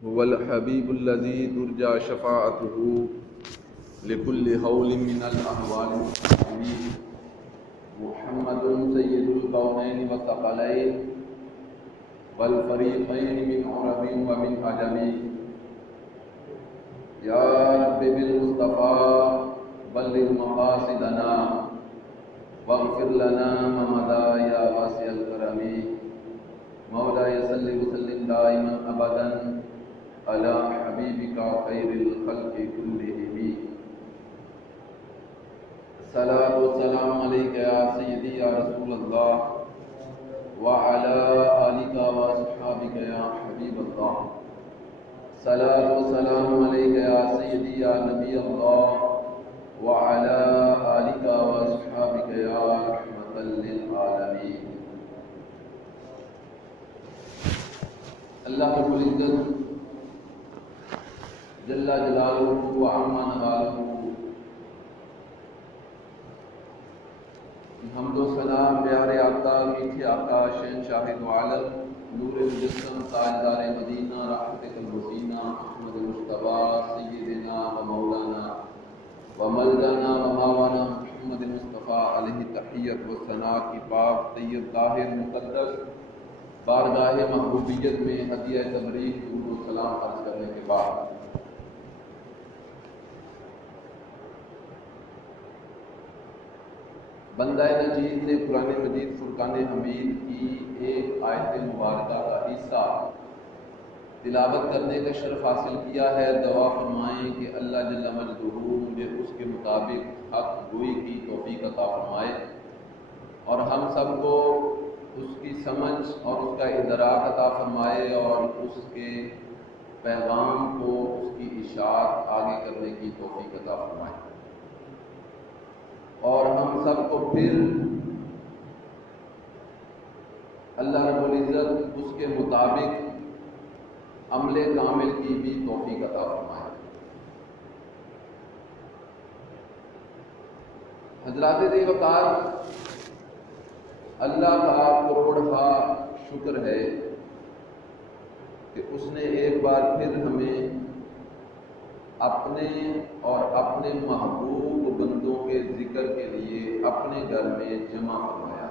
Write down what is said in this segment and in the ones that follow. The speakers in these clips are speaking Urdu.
هو الحبيب الذي ترجى شفاعته لكل هول من الأهوال المستقيمين محمد سيد الكونين والثقلين والفريقين من عرب ومن عجم يا رب بالمصطفى بلغ مقاصدنا واغفر لنا ما مضى يا واسع الكرم مولاي صل وسلم دائما ابدا على حبيبك خير الخلق كلهم الصلاة والسلام عليك يا سيدي يا رسول الله وعلى آلك وصحابك يا حبيب الله الصلاة والسلام عليك يا سيدي يا نبي الله وعلى آلك وصحابك يا رحمة للعالمين. اللہ رب العزت جل جلالہ وعم نوالہ حمد و ثنا پیارے آقا میٹھے آقا شہنشاہ دو عالم نور الجسم تاجدار مدینہ رحمت المبینہ احمد مصطفیٰ سیدنا و مولانا و ملجانا و ماوانا محمد مصطفیٰ علیہ تحیت و ثنا کی پاک طیب طاہر مقدس بارگاہ محبوبیت میں ہدیہ تبریک درود و سلام عرض کرنے کے بعد بندہ نجید نے قرآن مجید فرقان حمید کی ایک آیت مبارکہ کا حصہ تلاوت کرنے کا شرف حاصل کیا ہے. دعا فرمائیں کہ اللہ جل مجدہ مجھے اس کے مطابق حق گوئی کی توفیق عطا فرمائے اور ہم سب کو اس کی سمجھ اور اس کا ادراک عطا فرمائے اور اس کے پیغام کو اس کی اشاعت آگے کرنے کی توفیق عطا فرمائے اور ہم سب کو پھر اللہ رب العزت اس کے مطابق عمل کامل کی بھی توفیق عطا فرمائے. حضرات ذی وقار، اللہ کا کروڑہا شکر ہے کہ اس نے ایک بار پھر ہمیں اپنے اور اپنے محبوب بندوں کے ذکر کے لیے اپنے گھر میں جمع فرمایا.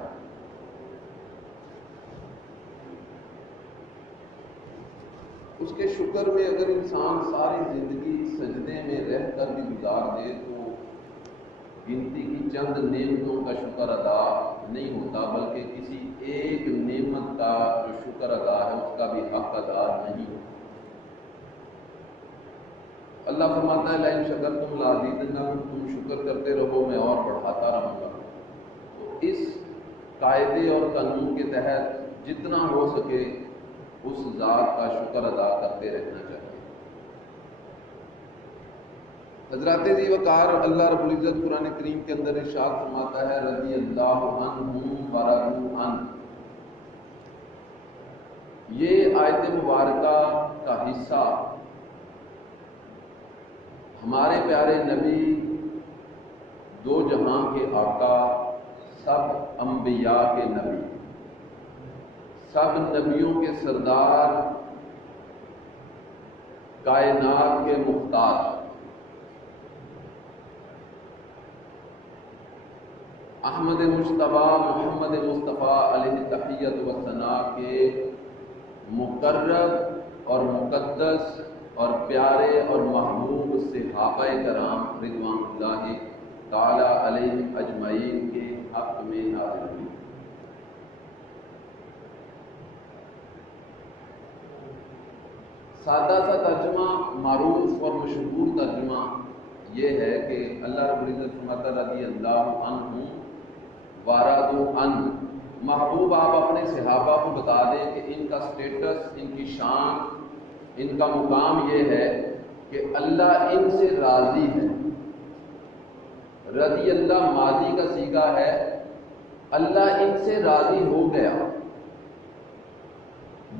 اس کے شکر میں اگر انسان ساری زندگی سجدے میں رہ کر بھی گزار دے تو گنتی کی چند نعمتوں کا شکر ادا نہیں ہوتا، بلکہ کسی ایک نعمت کا جو شکر ادا ہے اس کا بھی حق ادا نہیں ہوتا. اللہ فرماتا ہے لئن شکرتم لازیدنکم، تم شکر کرتے رہو میں اور بڑھاتا رہوں گا. تو اس قاعدے اور قانون کے تحت جتنا ہو سکے اس ذات کا شکر ادا کرتے رہنا چاہیے. حضرات ذی وقار، اللہ رب العزت قرآن کریم کے اندر ارشاد فرماتا ہے رضی اللہ عنہم ورضوا عنہ. یہ آیت مبارکہ کا حصہ ہمارے پیارے نبی، دو جہاں کے آقا، سب انبیاء کے نبی، سب نبیوں کے سردار، کائنات کے مختار، احمد مجتبیٰ محمد مصطفیٰ علیہ تحیت و ثنا کے مقرب اور مقدس اور پیارے اور محبوب صحابہ کرام رضوان اللہ تعالی علیہ اجمعین کے حق میں نازل ہوئی. سادہ سا ترجمہ، معروف اور مشہور ترجمہ یہ ہے کہ اللہ رب العزت فرماتا رضی اللہ عنہ ورضوا عنہ. محبوب آپ اپنے صحابہ کو بتا دیں کہ ان کا سٹیٹس، ان کی شان، ان کا مقام یہ ہے کہ اللہ ان سے راضی ہے. رضی اللہ ماضی کا صیغہ ہے، اللہ ان سے راضی ہو گیا.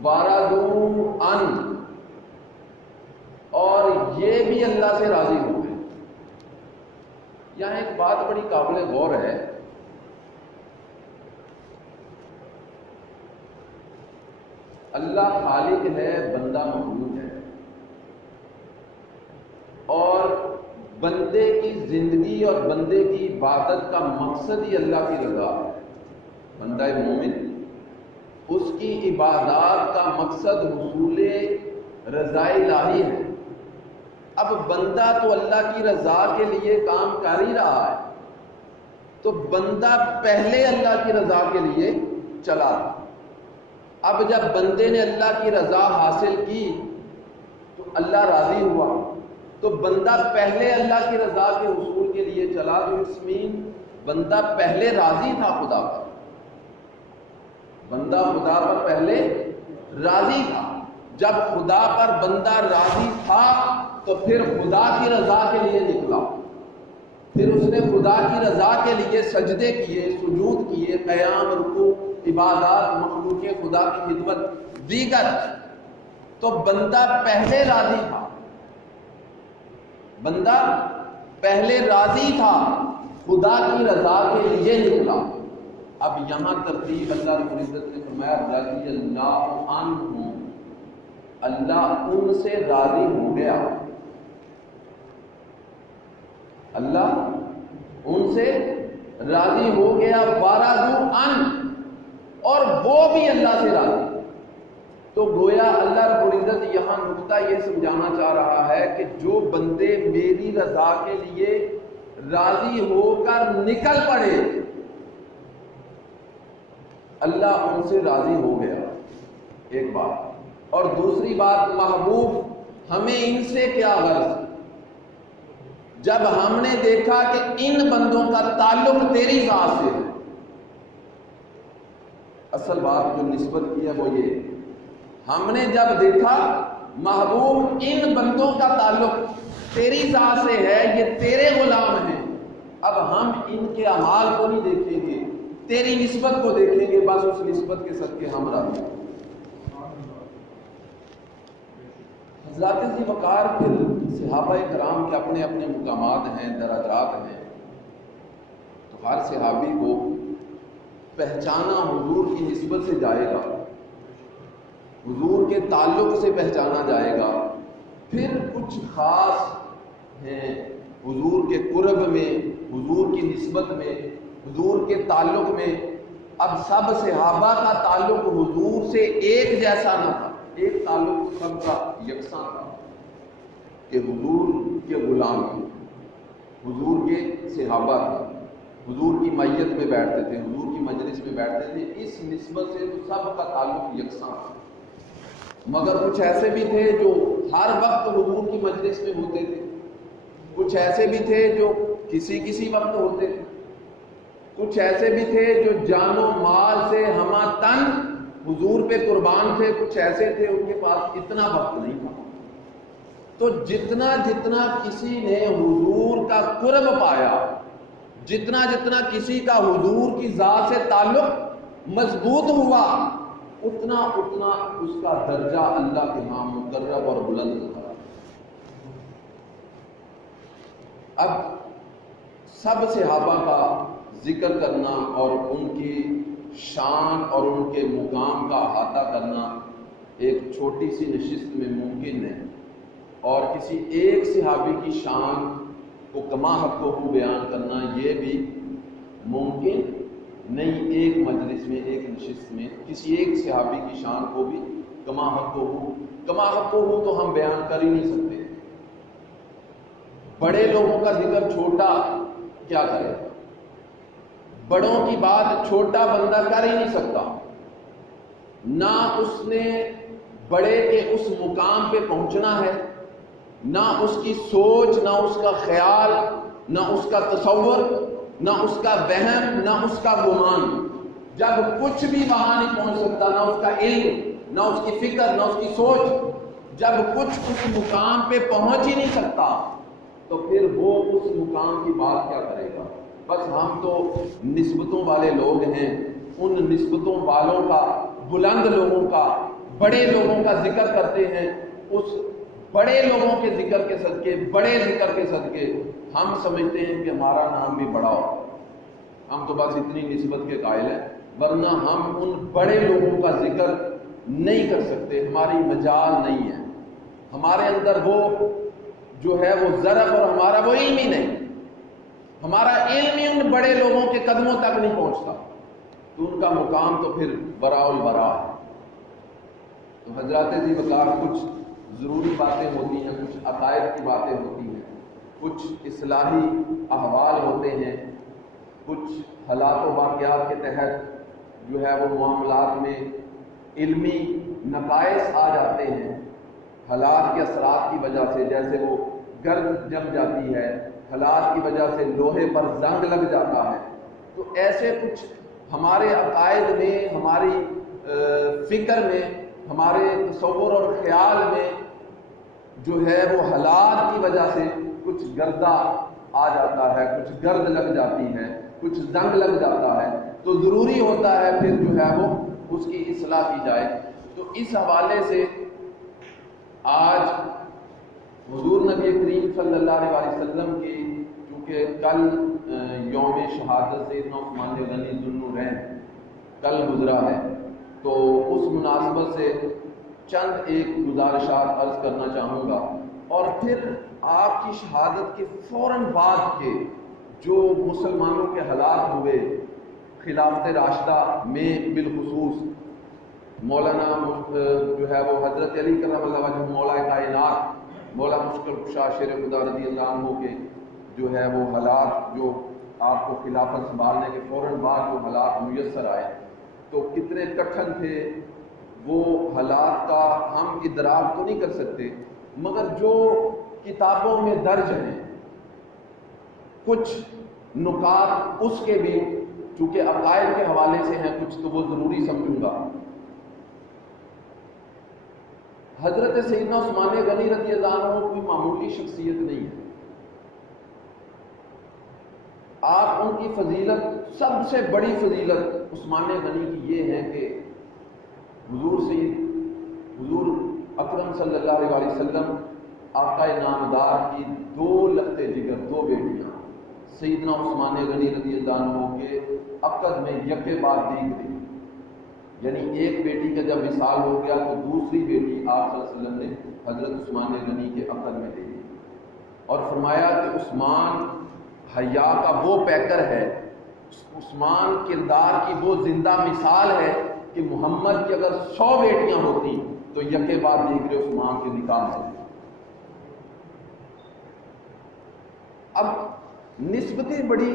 ورضوا عنہ، اور یہ بھی اللہ سے راضی ہو گئے. یہاں ایک بات بڑی قابل غور ہے. اللہ خالق ہے، بندہ مخلوق ہے. بندے کی زندگی اور بندے کی عبادت کا مقصد ہی اللہ کی رضا ہے. بندہ مومن اس کی عبادات کا مقصد حصول رضا الہی ہے. اب بندہ تو اللہ کی رضا کے لیے کام کر ہی رہا ہے، تو بندہ پہلے اللہ کی رضا کے لیے چلا. اب جب بندے نے اللہ کی رضا حاصل کی تو اللہ راضی ہوا، تو بندہ پہلے اللہ کی رضا کے حصول کے لیے چلا. تو اس میں بندہ پہلے راضی تھا خدا پر، بندہ خدا پر پہلے راضی تھا. جب خدا پر بندہ راضی تھا تو پھر خدا کی رضا کے لیے نکلا، پھر اس نے خدا کی رضا کے لیے سجدے کیے، سجود کیے، قیام، رکوع، عبادات، مخلوق خدا کی خدمت دیگر. تو بندہ پہلے راضی تھا، بندہ پہلے راضی تھا، خدا کی رضا کے لیے نکلا. اب یہاں ترتیب اللہ رب العزت نے فرمایا رضی اللہ عنہم، اللہ ان سے راضی ہو گیا، اللہ ان سے راضی ہو گیا. وَرَضُوا عَنْهُ، اور وہ بھی اللہ سے راضی. تو گویا اللہ رب العزت یہاں نقطہ یہ سمجھانا چاہ رہا ہے کہ جو بندے میری رضا کے لیے راضی ہو کر نکل پڑے، اللہ ان سے راضی ہو گیا. ایک بات. اور دوسری بات، محبوب ہمیں ان سے کیا غرض؟ جب ہم نے دیکھا کہ ان بندوں کا تعلق تیری ذات سے ہے، اصل بات جو نسبت کی ہے وہ یہ، ہم نے جب دیکھا محبوب ان بندوں کا تعلق تیری ذات سے ہے، یہ تیرے غلام ہیں، اب ہم ان کے اعمال کو نہیں دیکھیں گے، تیری نسبت کو دیکھیں گے، بس اس نسبت کے صدقے ہم راضی ہیں. حضرات ذی وقار کے صحابہ کرام کے اپنے اپنے مقامات ہیں، درجات ہیں. تو ہر صحابی کو پہچانا حضور کی نسبت سے جائے گا، حضور کے تعلق سے پہچانا جائے گا. پھر کچھ خاص ہیں حضور کے قرب میں، حضور کی نسبت میں، حضور کے تعلق میں. اب سب صحابہ کا تعلق حضور سے ایک جیسا نہ تھا، ایک تعلق سب کا یکساں تھا کہ حضور کے غلام تھے، حضور کے صحابہ تھے، حضور کی میت میں بیٹھتے تھے، حضور کی مجلس میں بیٹھتے تھے. اس نسبت سے تو سب کا تعلق یکساں تھا. مگر کچھ ایسے بھی تھے جو ہر وقت حضور کی مجلس میں ہوتے تھے، کچھ ایسے بھی تھے جو کسی وقت ہوتے تھے، کچھ ایسے بھی تھے جو جان و مال سے ہمہ تن حضور پہ قربان تھے، کچھ ایسے تھے ان کے پاس اتنا وقت نہیں تھا. تو جتنا جتنا کسی نے حضور کا قرب پایا، جتنا جتنا کسی کا حضور کی ذات سے تعلق مضبوط ہوا، اتنا اتنا اس کا درجہ اللہ کے ہاں مقرب اور بلند ہوتا. اب سب صحابہ کا ذکر کرنا اور ان کی شان اور ان کے مقام کا احاطہ کرنا ایک چھوٹی سی نشست میں ممکن ہے، اور کسی ایک صحابی کی شان کو کما حق کو بیان کرنا یہ بھی ممکن نہیں. ایک مجلس میں، ایک نشست میں کسی ایک صحابی کی شان کو بھی کما حق ہو تو ہم بیان کر ہی نہیں سکتے. بڑے لوگوں کا ذکر چھوٹا کیا کرے، بڑوں کی بات چھوٹا بندہ کر ہی نہیں سکتا. نہ اس نے بڑے کے اس مقام پہ پہنچنا ہے، نہ اس کی سوچ، نہ اس کا خیال، نہ اس کا تصور، نہ اس کا وہم، نہ اس کا گمان. جب کچھ بھی وہاں نہیں پہنچ سکتا، نہ اس کا علم، نہ اس کی فکر، نہ اس کی سوچ، جب کچھ اس مقام پہ پہنچ ہی نہیں سکتا تو پھر وہ اس مقام کی بات کیا کرے گا. بس ہم تو نسبتوں والے لوگ ہیں، ان نسبتوں والوں کا، بلند لوگوں کا، بڑے لوگوں کا ذکر کرتے ہیں. اس بڑے لوگوں کے ذکر کے صدقے، بڑے ذکر کے صدقے ہم سمجھتے ہیں کہ ہمارا نام بھی بڑا ہو. ہم تو بس اتنی نسبت کے قائل ہیں، ورنہ ہم ان بڑے لوگوں کا ذکر نہیں کر سکتے، ہماری مجال نہیں ہے. ہمارے اندر وہ جو ہے وہ ظرف اور ہمارا وہ علم ہی نہیں، ہمارا علم ہی ان بڑے لوگوں کے قدموں تک نہیں پہنچتا، تو ان کا مقام تو پھر براء البراء ہے۔ تو حضرات ذی وقار کچھ ضروری باتیں ہوتی ہیں، کچھ عقائد کی باتیں ہوتی ہیں، کچھ اصلاحی احوال ہوتے ہیں، کچھ حالات و واقعات کے تحت جو ہے وہ معاملات میں علمی نقائص آ جاتے ہیں حالات کے اثرات کی وجہ سے، جیسے وہ گرد جم جاتی ہے، حالات کی وجہ سے لوہے پر زنگ لگ جاتا ہے۔ تو ایسے کچھ ہمارے عقائد میں، ہماری فکر میں، ہمارے تصور اور خیال میں جو ہے وہ حالات کی وجہ سے کچھ گردہ آ جاتا ہے، کچھ گرد لگ جاتی ہے، کچھ زنگ لگ جاتا ہے، تو ضروری ہوتا ہے پھر جو ہے وہ اس کی اصلاح کی جائے۔ تو اس حوالے سے آج حضور نبی کریم صلی اللہ علیہ وسلم کی چونکہ کل یوم شہادت سیدنا عثمان غنی ذوالنورین کل گزرا ہے، تو اس مناسبت سے چند ایک گزارشات عرض کرنا چاہوں گا، اور پھر آپ کی شہادت کے فوراً بعد کے جو مسلمانوں کے حالات ہوئے خلافت راشدہ میں، بالخصوص مولانا جو ہے وہ حضرت علی کرم اللہ وجہ مولا کائنات، مولا مشکل کشا شیر خدا رضی اللہ عنہ کے جو ہے وہ حالات، جو آپ کو خلافت سنبھالنے کے فوراً بعد جو حالات میسر آئے، تو کتنے کٹھن تھے وہ حالات کا ہم ادراک تو نہیں کر سکتے، مگر جو کتابوں میں درج ہیں کچھ نکات اس کے بھی چونکہ عقائد کے حوالے سے ہیں کچھ، تو وہ ضروری سمجھوں گا۔ حضرت سیدنا عثمان غنی رضی اللہ عنہ کوئی معمولی شخصیت نہیں ہے، آپ ان کی فضیلت، سب سے بڑی فضیلت عثمان غنی کی یہ ہے کہ حضور اکرم صلی اللہ علیہ وسلم آقا نامدار کی 2 لختے جگر، 2 بیٹیاں سیدنا عثمان غنی رضی اللہ عنہ کے عقد میں یکے بعد دیگر، یعنی ایک بیٹی کا جب وصال ہو گیا تو دوسری بیٹی آپ صلی اللہ علیہ وسلم نے حضرت عثمان غنی کے عقد میں دے دی، اور فرمایا کہ عثمان حیا کا وہ پیکر ہے، عثمان کردار کی وہ زندہ مثال ہے کہ محمد کی اگر 100 بیٹیاں ہوتی تو یکے بعد دیگر عثمان کے نکاح ہوتے۔ اب نسبتیں بڑی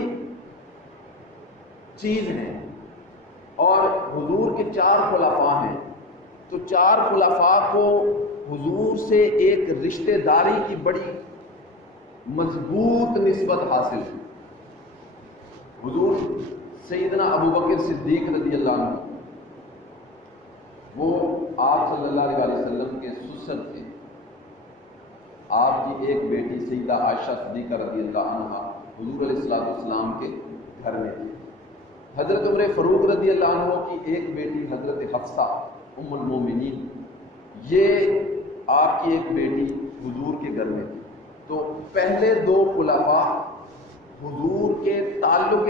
چیز ہیں، اور حضور کے 4 خلفاء ہیں، تو 4 خلفاء کو حضور سے ایک رشتہ داری کی بڑی مضبوط نسبت حاصل ہے۔ حضور سیدنا ابو بکر صدیق رضی اللہ عنہ وہ آپ صلی اللہ علیہ وسلم کے سسر تھے، آپ کی ایک بیٹی سیدہ عائشہ صدیقہ رضی اللہ عنہ حضور علیہ السلام کے گھر میں تھی۔ حضرت عمر فاروق رضی اللہ عنہ کی ایک بیٹی حضرت حفصہ ام المومنین، یہ آپ کی ایک بیٹی حضور کے گھر میں تھی۔ تو پہلے 2 خلفاء حضور کے تعلق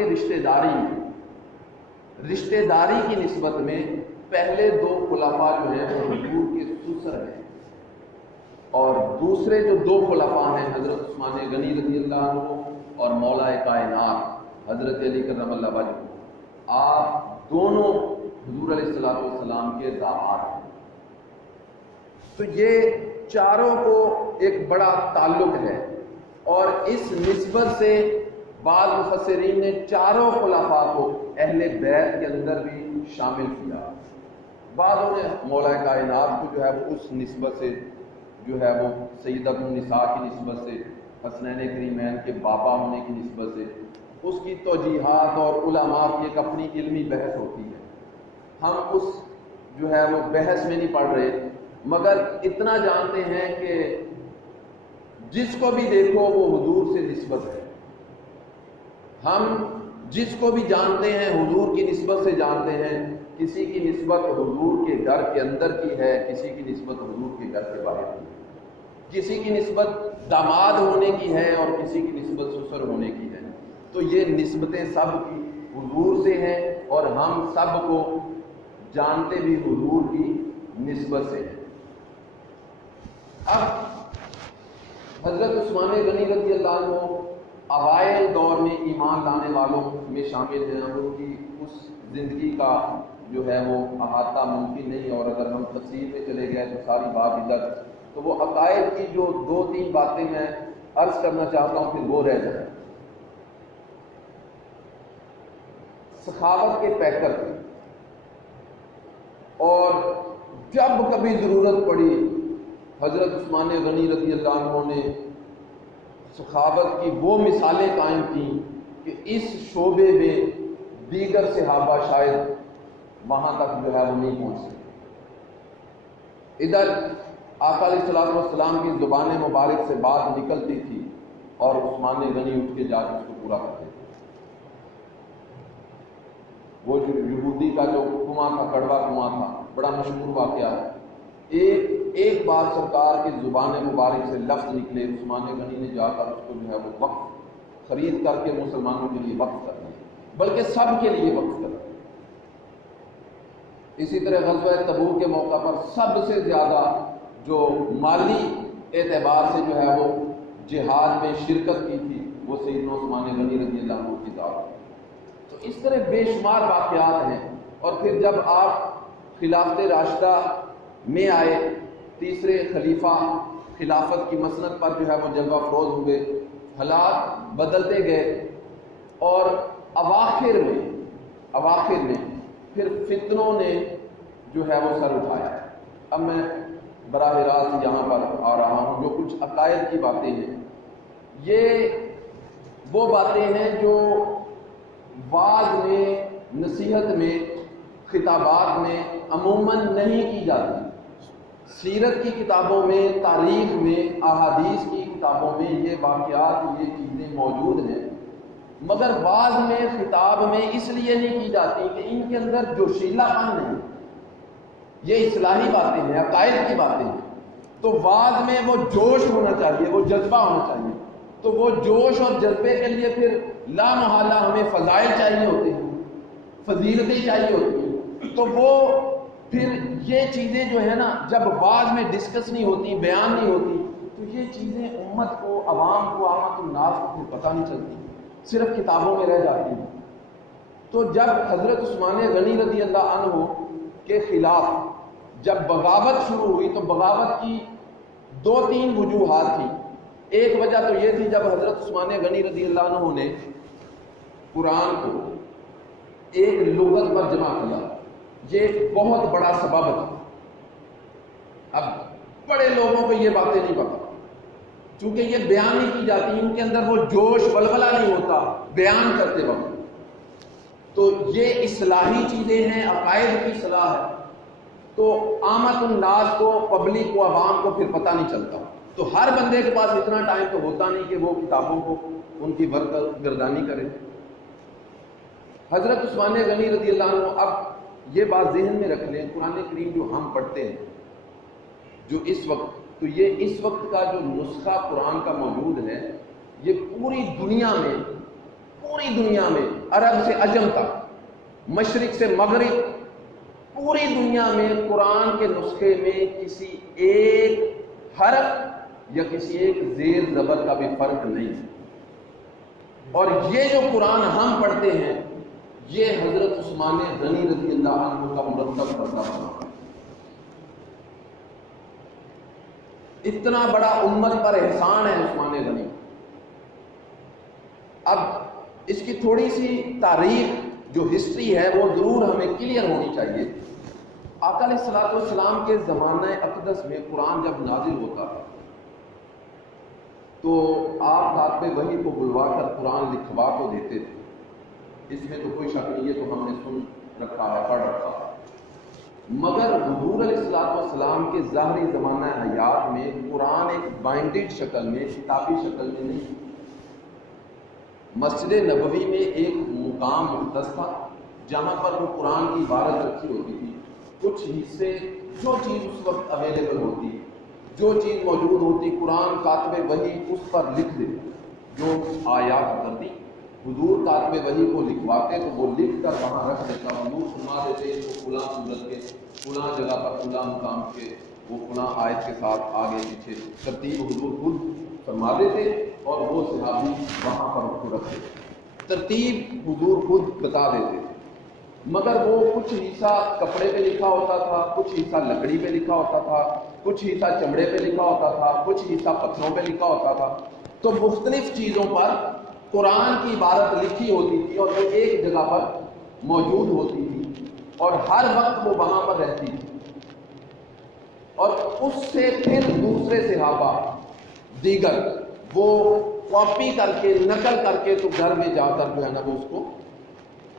رشتہ داری کی نسبت میں پہلے 2 خلفاء جو ہیں وہ حضور کے سسر ہیں، اور دوسرے جو 2 خلفاء ہیں حضرت عثمان غنی رضی اللہ عنہ اور مولا کائنات حضرت علی کرم اللہ وجہ، آپ دونوں حضور علیہ السلام کے داماد ہیں۔ تو یہ چاروں کو ایک بڑا تعلق ہے، اور اس نسبت سے بعض مفسرین نے 4 خلفاء کو اہل بیت کے اندر بھی شامل کیا، بعضوں نے مولا کائنات کو جو ہے وہ اس نسبت سے جو ہے وہ سیدۃ النساء کی نسبت سے، حسنین کریمین کے بابا ہونے کی نسبت سے، اس کی توجیحات اور علماء کی ایک اپنی علمی بحث ہوتی ہے، ہم اس جو ہے وہ بحث میں نہیں پڑھ رہے، مگر اتنا جانتے ہیں کہ جس کو بھی دیکھو وہ حضور سے نسبت ہے، ہم جس کو بھی جانتے ہیں حضور کی نسبت سے جانتے ہیں، کسی کی نسبت حضور کے گھر کے اندر کی ہے، کسی کی نسبت حضور کے گھر کے باہر کی ہے، کسی کی نسبت داماد ہونے کی ہے اور کسی کی نسبت سسر ہونے کی ہے، تو یہ نسبتیں سب کی حضور سے ہیں، اور ہم سب کو جانتے بھی حضور کی نسبت سے ہیں۔ اب حضرت عثمان غنی رضی اللہ عنہ اوائل دور میں ایمان لانے والوں میں شامل ہیں. ہم ان کی اس زندگی کا جو ہے وہ احاطہ ممکن نہیں، اور اگر ہم تفصیل میں چلے گئے تو ساری بات ادھر. تو وہ عقائد کی جو 2-3 باتیں میں عرض کرنا چاہتا ہوں پھر وہ رہ جائیں. سخاوت کے پیکر تھے، اور جب کبھی ضرورت پڑی حضرت عثمان غنی رضی اللہ عنہ نے سخاوت کی وہ مثالیں قائم کی کہ اس شعبے میں دیگر صحابہ شاید وہاں تک جو ہے وہ نہیں پہنچ سکے. ادھر آقا علیہ الصلوۃ والسلام کی زبان مبارک سے بات نکلتی تھی اور عثمان غنی اٹھ کے جا کے اس کو پورا کرتے تھے. وہ جو یہودی کا جو کنواں کا کڑوا کنواں تھا، بڑا مشہور واقعہ ہے. ایک بار سرکار کی زبان مبارک سے لفظ نکلے، عثمان غنی نے جا کر اس کو جو ہے وہ وقف خرید کر کے مسلمانوں کے لیے وقف کر دیا، بلکہ سب کے لیے وقف کر دیا. اسی طرح غزوہ تبوک کے موقع پر سب سے زیادہ جو مالی اعتبار سے جو ہے وہ جہاد میں شرکت کی تھی وہ سیدنا عثمان غنی رضی اللہ عنہ کی ذات. تو اس طرح بے شمار واقعات ہیں. اور پھر جب آپ خلافت راشدہ میں آئے، تیسرے خلیفہ خلافت کی مسند پر جو ہے وہ جلوہ افروز ہوئے، حالات بدلتے گئے، اور اواخر میں پھر فتنوں نے جو ہے وہ سر اٹھایا. اب میں براہ راست یہاں پر آ رہا ہوں. جو کچھ عقائد کی باتیں ہیں، یہ وہ باتیں ہیں جو وعظ میں، نصیحت میں، خطابات میں عموماً نہیں کی جاتی. سیرت کی کتابوں میں، تاریخ میں، احادیث کی کتابوں میں یہ واقعات، یہ چیزیں موجود ہیں، مگر بعض میں، خطاب میں اس لیے نہیں کی جاتی کہ ان کے اندر جوشیلا پن نہیں. یہ اصلاحی باتیں ہیں، عقائد کی باتیں ہیں، تو بعض میں وہ جوش ہونا چاہیے، وہ جذبہ ہونا چاہیے. تو وہ جوش اور جذبے کے لیے پھر لا محالہ ہمیں فضائل چاہیے ہوتے ہیں، فضیلتیں چاہیے ہوتی ہیں. تو وہ پھر یہ چیزیں جو ہے نا، جب بعض میں ڈسکس نہیں ہوتی، بیان نہیں ہوتی، تو یہ چیزیں امت کو، عوام کو، عامت الناس کو پھر پتہ نہیں چلتی، صرف کتابوں میں رہ جاتی ہیں. تو جب حضرت عثمان غنی رضی اللہ عنہ کے خلاف جب بغاوت شروع ہوئی تو بغاوت کی 2-3 وجوہات تھیں. ایک وجہ تو یہ تھی جب حضرت عثمان غنی رضی اللہ عنہ نے قرآن کو ایک لغت پر جمع کیا، یہ بہت بڑا سبب تھا. اب بڑے لوگوں کو یہ باتیں نہیں پتہ، چونکہ یہ بیان نہیں کی جاتی، ان کے اندر وہ جوش ولولہ نہیں ہوتا بیان کرتے وقت. تو یہ اصلاحی چیزیں ہیں، عقائد کی اصلاح ہے. تو عامت الناس کو، پبلک کو، عوام کو پھر پتہ نہیں چلتا. تو ہر بندے کے پاس اتنا ٹائم تو ہوتا نہیں کہ وہ کتابوں کو ان کی گردانی کرے. حضرت عثمان غنی رضی اللہ عنہ، اب یہ بات ذہن میں رکھ لیں، قرآن کریم جو ہم پڑھتے ہیں جو اس وقت، تو یہ اس وقت کا جو نسخہ قرآن کا موجود ہے، یہ پوری دنیا میں عرب سے عجم تک، مشرق سے مغرب، پوری دنیا میں قرآن کے نسخے میں کسی ایک حرف یا کسی ایک زیر زبر کا بھی فرق نہیں. اور یہ جو قرآن ہم پڑھتے ہیں یہ حضرت عثمان غنی رضی اللہ عنہ کا مرتب پردہ بنا. اتنا بڑا امت پر احسان ہے عثمان غنی. اب اس کی تھوڑی سی تاریخ جو ہسٹری ہے وہ ضرور ہمیں کلیئر ہونی چاہیے. آقا علیہ الصلوۃ والسلام کے زمانہ اقدس میں قرآن جب نازل ہوتا ہے تو آپ کاتب وحی کو بلوا کر قرآن لکھوا کو دیتے تھے. اس میں تو کوئی شک نہیں، یہ تو ہم نے سن رکھا ہے، پڑھ رکھا ہے. مگر حضور علیہ الصلوۃ والسلام کے ظاہری زمانہ حیات میں قرآن ایک بائنڈڈ شکل میں، کتابی شکل میں نہیں. مسجد نبوی میں ایک مقام مختص تھا جہاں پر وہ قرآن کی عبارت رکھی ہوتی تھی. کچھ حصے، جو چیز اس وقت اویلیبل ہوتی، جو چیز موجود ہوتی، قرآن کاتب وحی اس پر لکھ دے. جو آیات اترتی حضور کاتب وحی کو لکھواتے تو وہ لکھ کر وہاں رکھ دیتا. حضور سنا دیتے اس کو فلاں صورت کے فلاں جگہ پر فلاں مقام کے وہ فلاں آیت کے ساتھ آگے پیچھے ترتیب حضور خود فرما دیتے اور وہ صحابی وہاں پر اس کو رکھتے. ترتیب حضور خود بتا دیتے تھے، مگر وہ کچھ حصہ کپڑے پہ لکھا ہوتا تھا، کچھ حصہ لکڑی پہ لکھا ہوتا تھا، کچھ حصہ چمڑے پہ لکھا ہوتا تھا، کچھ حصہ پتھروں پہ لکھا ہوتا تھا. تو مختلف چیزوں پر قرآن کی عبارت لکھی ہوتی تھی اور وہ ایک جگہ پر موجود ہوتی تھی اور ہر وقت وہ وہاں پر رہتی تھی. اور اس سے پھر دوسرے صحابہ دیگر وہ کاپی کر کے نقل کر کے تو گھر میں جا کر جو ہے نا وہ اس کو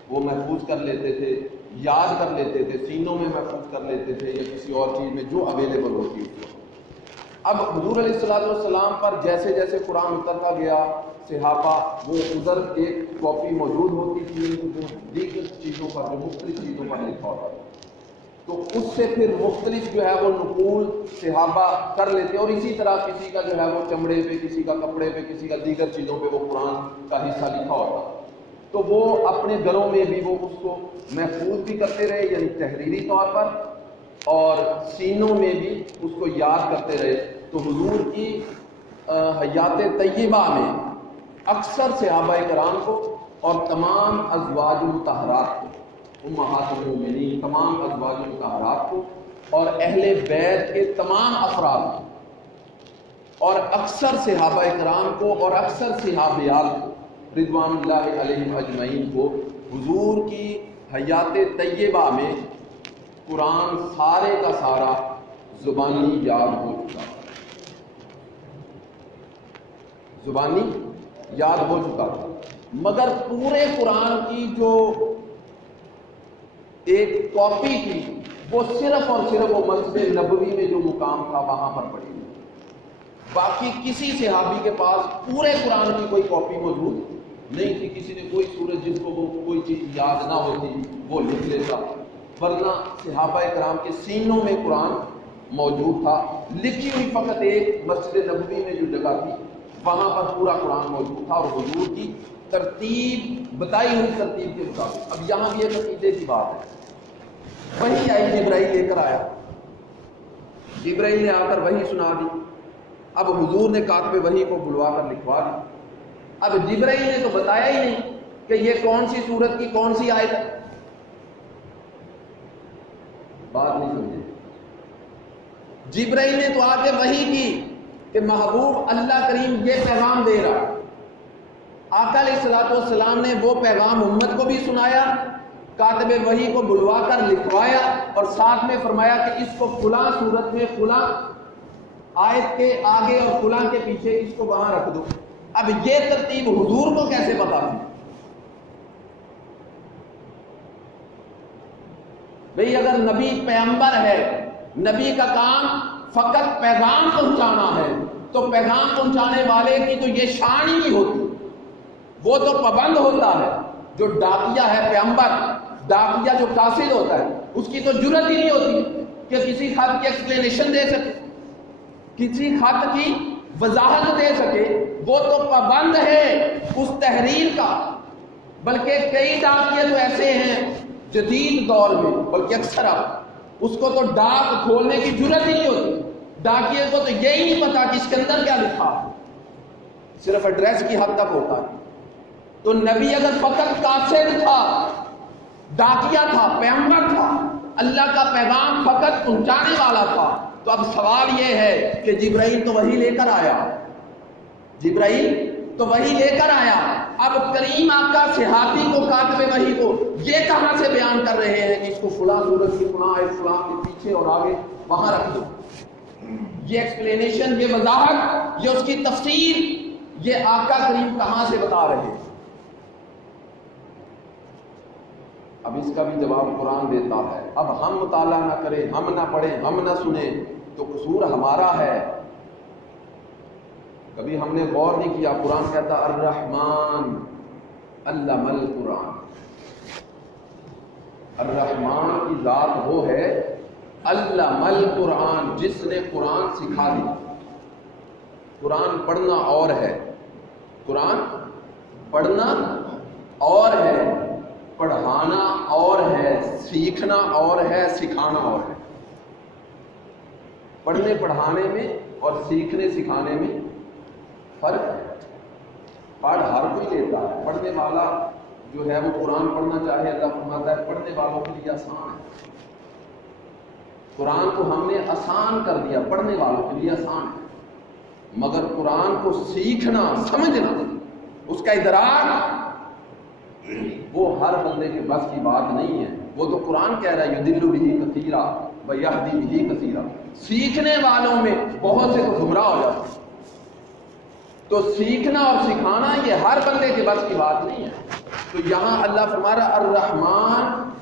وہ محفوظ کر لیتے تھے، یاد کر لیتے تھے، سینوں میں محفوظ کر لیتے تھے یا کسی اور چیز میں جو اویلیبل ہوتی ہے. اب حضور علیہ الصلوۃ والسلام پر جیسے جیسے قرآن اترتا گیا صحابہ وہ ادھر ایک کاپی موجود ہوتی تھی جو دیگر چیزوں پر جو مختلف چیزوں پر لکھا ہوتا تھا، تو اس سے پھر مختلف جو ہے وہ نقول صحابہ کر لیتے اور اسی طرح کسی کا جو ہے وہ چمڑے پہ، کسی کا کپڑے پہ، کسی کا دیگر چیزوں پہ وہ قرآن کا حصہ لکھا ہوتا تو وہ اپنے گھروں میں بھی وہ اس کو محفوظ بھی کرتے رہے، یعنی تحریری طور پر، اور سینوں میں بھی اس کو یاد کرتے رہے. تو حضور کی حیات طیبہ میں اکثر صحابہ کرام کو اور تمام ازواج مطہرات کو، امہات المومنین تمام ازواج مطہرات کو اور اہل بیت کے تمام افراد کو اور اکثر صحابہ کرام کو اور اکثر صحابیات کو رضوان اللہ علیہم اجمعین کو حضور کی حیات طیبہ میں قرآن سارے کا سارا زبانی یاد ہو چکا، زبانی یاد ہو چکا تھا. مگر پورے قرآن کی جو ایک کاپی تھی وہ صرف اور صرف وہ مسجد نبوی میں جو مقام تھا وہاں پر پڑی. باقی کسی صحابی کے پاس پورے قرآن کی کوئی کاپی موجود نہیں تھی. کسی نے کوئی سورت جس کو وہ کوئی چیز یاد نہ ہوتی وہ لکھ لیتا، ورنہ صحابہ کرام کے سینوں میں قرآن موجود تھا. لکھی ہوئی فقط ایک مسجد نبوی میں جو جگہ تھی وہاں پر پورا قرآن موجود تھا اور حضور کی ترتیب بتائی ہوئی ترتیب کے مطابق. اب یہاں بھی ایک عقیدے کی بات ہے، وہی آئی جبرائیل لے کر آیا، جبرائیل نے آ کر وحی سنا دی. اب حضور نے کاتب وحی کو بلوا کر لکھوا دی. اب جبرائیل نے تو بتایا ہی نہیں کہ یہ کون سی سورت کی کون سی آیت ہے. بات نہیں سمجھے. جبرائیل نے تو آ کے وحی کی کہ محبوب اللہ کریم یہ پیغام دے رہا. آقا علیہ الصلوۃ والسلام نے وہ پیغام امت کو بھی سنایا، کاتب وحی کو بلوا کر لکھوایا اور ساتھ میں فرمایا کہ اس کو فلاں صورت میں فلاں آیت کے آگے اور فلاں کے پیچھے اس کو وہاں رکھ دو. اب یہ ترتیب حضور کو کیسے پتا تھی؟ بھئی اگر نبی پیغمبر ہے، نبی کا کام فقط پیغام پہنچانا ہے، تو پیغام پہنچانے والے کی تو یہ شان ہی نہیں ہوتی، وہ تو پابند ہوتا ہے. جو ڈاکیہ ہے پیغمبر، ڈاکیہ جو قاصد ہوتا ہے اس کی تو جرت ہی نہیں ہوتی کہ کسی خط کی ایکسپلینیشن دے سکے، کسی خط کی وضاحت دے سکے. وہ تو پابند ہے اس تحریر کا. بلکہ کئی ڈاکیے تو ایسے ہیں جدید دور میں، بلکہ اکثر آپ اس کو تو ڈاک کھولنے کی جرت ہی نہیں ہوتی. ڈاکیے کو تو یہی نہیں پتا کہ اس کے اندر کیا لکھا ہے، صرف ایڈریس کی حد تک ہوتا ہے. تو نبی اگر فقط قاصد تھا، ڈاکیہ تھا، پیغمبر تھا، اللہ کا پیغام فقط پہنچانے والا تھا، تو اب سوال یہ ہے کہ جبرائیل تو وہی لے کر آیا، جبرائیل تو وہی لے کر آیا. اب کریم آقا صحابی کو، کاتب وحی کو یہ کہاں سے بیان کر رہے ہیں کہ اس کو فلاں سورت کی فلاں آیت فلاں کے پیچھے اور آگے وہاں رکھ دو؟ یہ ایکسپلینیشن، یہ وضاحت، یہ اس کی تفسیر، یہ آقا کریم کہاں سے بتا رہے ہیں؟ اب اس کا بھی جواب قرآن دیتا ہے. اب ہم مطالعہ نہ کریں، ہم نہ پڑھیں، ہم نہ سنیں تو قصور ہمارا ہے. کبھی ہم نے غور نہیں کیا. قرآن کہتا الرحمن علم القرآن. الرحمن کی ذات وہ ہے علم القرآن، جس نے قرآن سکھا دی. قرآن پڑھنا اور ہے، قرآن پڑھنا اور ہے، پڑھانا اور ہے، سیکھنا اور ہے، سکھانا اور ہے. پڑھنے پڑھانے میں اور سیکھنے سکھانے میں فرق ہے. پڑھ ہر کوئی لیتا ہے. پڑھنے والا جو ہے وہ قرآن پڑھنا چاہے, اللہ فرماتا ہے پڑھنے والوں کے لیے آسان ہے. قرآن کو ہم نے آسان کر دیا, پڑھنے والوں کے لیے آسان ہے. مگر قرآن کو سیکھنا, سمجھنا, اس کا ادراک وہ ہر بندے کے بس کی بات نہیں ہے. وہ تو قرآن کہہ رہا ہے یضل بہ کثیرا ویہدی بہ کثیرا. سیکھنے والوں میں بہت سے تو گمراہ ہو جاتے ہیں. تو سیکھنا اور سکھانا یہ ہر بندے کے بس کی بات نہیں ہے. تو یہاں اللہ فرما رہا الرحمن,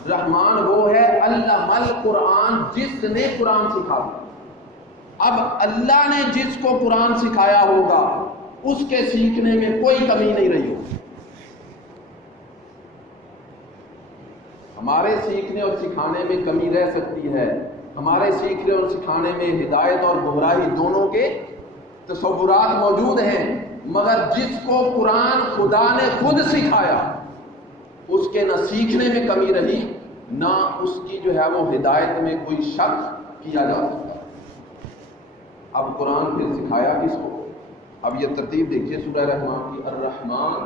رحمان وہ ہے علم القرآن, جس نے قرآن سکھایا. اب اللہ نے جس کو قرآن سکھایا ہوگا اس کے سیکھنے میں کوئی کمی نہیں رہی ہوگی. ہمارے سیکھنے اور سکھانے میں کمی رہ سکتی ہے. ہمارے سیکھنے اور سکھانے میں ہدایت اور گمراہی دونوں کے تصورات موجود ہیں, مگر جس کو قرآن خدا نے خود سکھایا اس کے نہ سیکھنے میں کمی رہی, نہ اس کی جو ہے وہ ہدایت میں کوئی شک کیا جا سکتا. اب قرآن پھر سکھایا کس کو؟ اب یہ ترتیب دیکھیے سورہ رحمان کی. الرحمن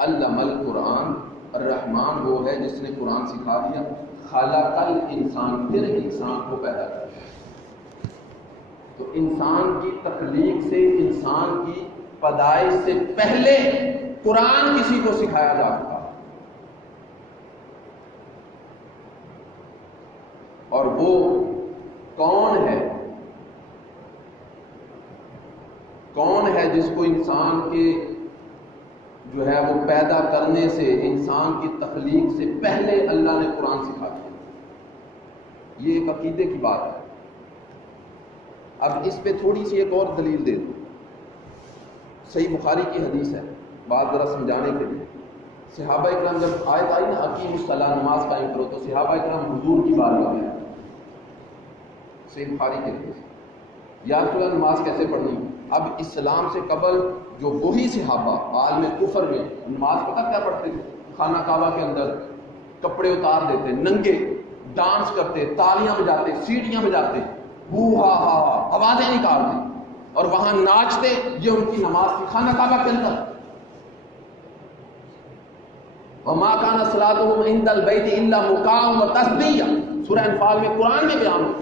علم القرآن, الرحمن وہ ہے جس نے قرآن سکھا دیا. خلق الانسان, پھر انسان کو پیدا کیا. تو انسان کی تخلیق سے, انسان کی پیدائش سے پہلے قرآن کسی کو سکھایا جا چکا. اور وہ کون ہے؟ کون ہے جس کو انسان کے جو ہے وہ پیدا کرنے سے, انسان کی تخلیق سے پہلے اللہ نے قرآن سکھا دیا. یہ ایک عقیدے کی بات ہے. اب اس پہ تھوڑی سی ایک اور دلیل دے دوں. صحیح بخاری کی حدیث ہے, بات ذرا سمجھانے کے لیے. صحابہ اکرام جب آیت آئی نا اقیم الصلاۃ, نماز قائم کرو, تو صحابہ اکرام حضور کی بارگاہ میں آئے. صحیح بخاری کے حدیث, یا رسول اللہ نماز کیسے پڑھنی؟ اب اسلام سے قبل جو وہی صحابہ عالم کفر میں نماز پتہ کیا پڑھتے تھے؟ خانہ کعبہ کے اندر کپڑے اتار دیتے, ننگے ڈانس کرتے, تالیاں بجاتے, سیٹیاں بجاتے, ہو ہا ہا آوازیں نکالتے اور وہاں ناچتے. یہ ان کی نماز تھی خانہ کعبہ کے اندر. وما كان صلاتهم عند البيت الا مكاء وتصديا, سورہ انفال میں قرآن میں بیان ہو.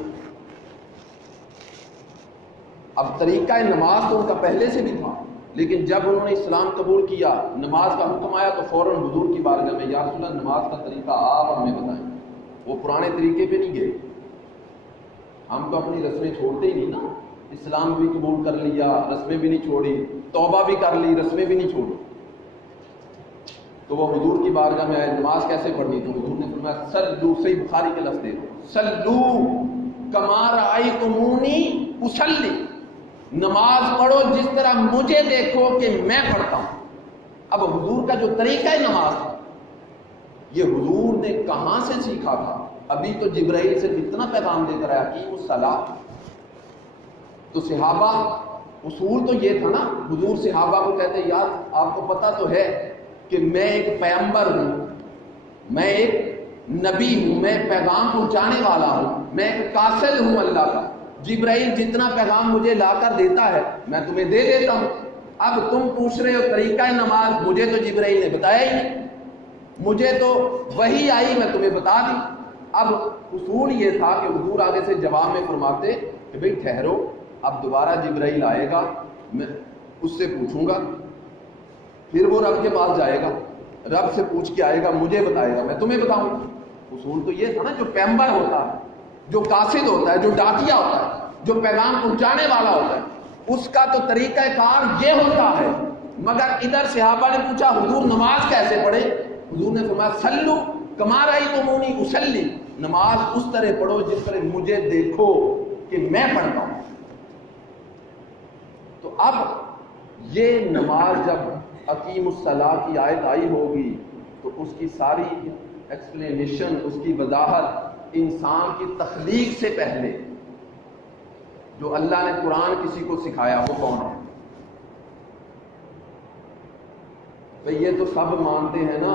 اب طریقہ نماز تو ان کا پہلے سے بھی تھا, لیکن جب انہوں نے اسلام قبول کیا, نماز کا حکم آیا, تو فوراً حضور کی بارگاہ میں یا رسول اللہ نماز کا طریقہ آپ ہمیں بتائیں. وہ پرانے طریقے پہ نہیں گئے. ہم تو اپنی رسمیں چھوڑتے ہی نہیں نا. اسلام بھی قبول کر لیا, رسمیں بھی نہیں چھوڑی, توبہ بھی کر لی, رسمیں بھی نہیں چھوڑی. تو وہ حضور کی بارگاہ میں آئے, نماز کیسے پڑھنی؟ تو حضور نے فرمایا سلو, صحیح بخاری کے لفظ دے دو, سلو کما رأیتمونی اصلی, نماز پڑھو جس طرح مجھے دیکھو کہ میں پڑھتا ہوں. اب حضور کا جو طریقہ ہے نماز, یہ حضور نے کہاں سے سیکھا تھا؟ ابھی تو جبرائیل سے اتنا پیغام دے کر آیا کہ الصلاۃ. تو صحابہ, اصول تو یہ تھا نا, حضور صحابہ کو کہتے یار آپ کو پتہ تو ہے کہ میں ایک پیغمبر ہوں, میں ایک نبی ہوں, میں پیغام پہنچانے والا ہوں, میں ایک قاصد ہوں اللہ کا. جبرائیل جتنا پیغام مجھے لا کر دیتا ہے میں تمہیں دے دیتا ہوں. اب تم پوچھ رہے ہو طریقہ نماز, مجھے تو جبرائیل نے بتایا ہی نہیں, مجھے تو وہی آئی, میں تمہیں بتا دی. اب اصول یہ تھا کہ حضور آگے سے جواب میں فرماتے کہ بھئی ٹھہرو, اب دوبارہ جبرائیل آئے گا, میں اس سے پوچھوں گا, پھر وہ رب کے پاس جائے گا, رب سے پوچھ کے آئے گا, مجھے بتائے گا, میں تمہیں بتاؤں گا. اصول تو یہ تھا نا, جو پیغمبر ہوتا ہے, جو قاصد ہوتا ہے, جو ڈاکیا ہوتا ہے, جو پیغام پہنچانے والا ہوتا ہے, اس کا تو طریقہ کار یہ ہوتا ہے. مگر ادھر صحابہ نے پوچھا حضور نماز کیسے پڑھے؟ حضور نے فرمایا سلو کما رأیتمونی اصلی, نماز اس طرح پڑھو جس طرح مجھے دیکھو کہ میں پڑھتا ہوں. تو اب یہ نماز جب اقیم الصلاۃ کی آیت آئی ہوگی تو اس کی ساری ایکسپلینیشن, اس کی وضاحت انسان کی تخلیق سے پہلے جو اللہ نے قرآن کسی کو سکھایا وہ کون ہے. بھئی یہ تو سب مانتے ہیں نا,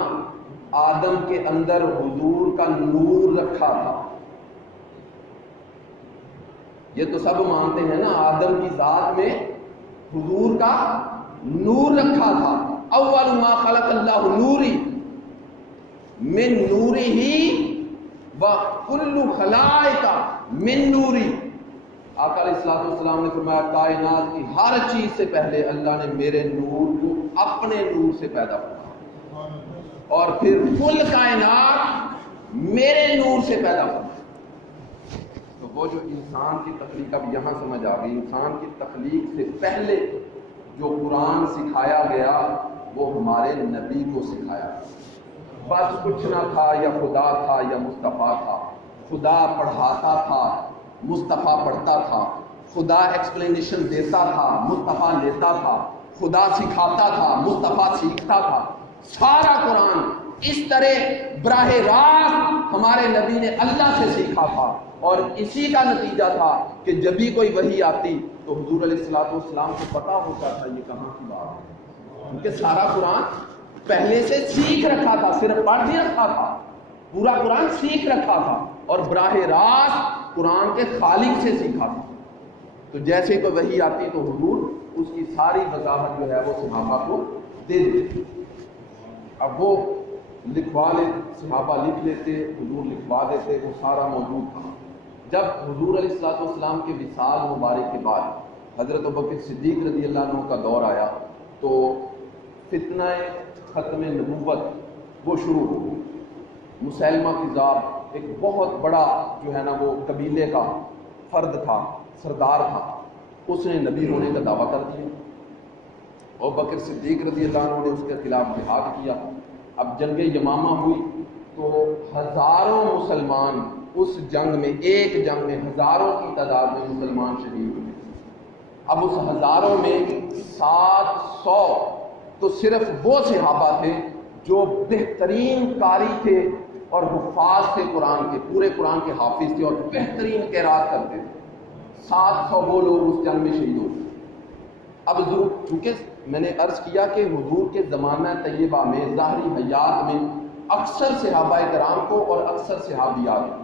آدم کے اندر حضور کا نور رکھا تھا. یہ تو سب مانتے ہیں نا, آدم کی ذات میں حضور کا نور رکھا تھا. اول ما خلق اللہ نوری من نورہ وکل خلائق من نوری. آقا علیہ الصلوۃ والسلام نے فرمایا کائنات کی ہر چیز سے پہلے اللہ نے میرے نور کو اپنے نور سے پیدا کیا اور پھر کل کائنات میرے نور سے پیدا کیا. تو وہ جو انسان کی تخلیق اب یہاں سمجھ آ گئی, انسان کی تخلیق سے پہلے جو قرآن سکھایا گیا وہ ہمارے نبی کو سکھایا. بس کچھ نہ تھا, یا خدا تھا یا مصطفیٰ تھا. خدا پڑھاتا تھا, مصطفیٰ پڑھتا تھا. خدا ایکسپلینیشن دیتا تھا, مصطفیٰ لیتا تھا. خدا سکھاتا تھا, مصطفیٰ سیکھتا تھا. سارا قرآن اس طرح براہ راست ہمارے نبی نے اللہ سے سیکھا تھا, اور اسی کا نتیجہ تھا کہ جب بھی کوئی وحی آتی تو حضور علیہ الصلوۃ والسلام کو پتا ہوتا تھا یہ کہاں کی بات ہے, کیونکہ سارا قرآن پہلے سے سیکھ رکھا تھا, صرف پڑھ نہیں رکھا تھا, پورا قرآن سیکھ رکھا تھا اور براہ راست قرآن کے خالق سے سیکھا تھا. تو جیسے کوئی وحی آتی تو حضور اس کی ساری وضاحت جو ہے وہ صحابہ کو دے دیتے. اب وہ لکھوا لے, صحابہ لکھ لیتے, حضور لکھوا دیتے, وہ سارا موجود تھا. جب حضور علیہ الصلوۃ والسلام کے وصال مبارک کے بعد حضرت ابوبکر صدیق رضی اللہ عنہ کا دور آیا تو فتنہ ختم نبوت وہ شروع ہو گئی. مسیلمہ کذاب ایک بہت بڑا جو ہے نا وہ قبیلے کا فرد تھا, سردار تھا, اس نے نبی ہونے کا دعویٰ کر دیا. ابوبکر صدیق رضی اللہ عنہ نے اس کے خلاف جہاد کیا. اب جنگ یمامہ ہوئی تو ہزاروں مسلمان اس جنگ میں, ایک جنگ میں ہزاروں کی تعداد میں مسلمان شہید ہوئے. اب اس ہزاروں میں 700 تو صرف وہ صحابہ تھے جو بہترین قاری تھے اور حفاظ تھے قرآن کے, پورے قرآن کے حافظ تھے اور بہترین قرات کرتے تھے. 700 وہ لوگ اس جنگ میں شہید ہوئے. اب ضرور چونکہ میں نے عرض کیا کہ حضور کے زمانہ طیبہ میں ظاہری حیات میں اکثر صحابہ کرام کو اور اکثر صحابیات کو,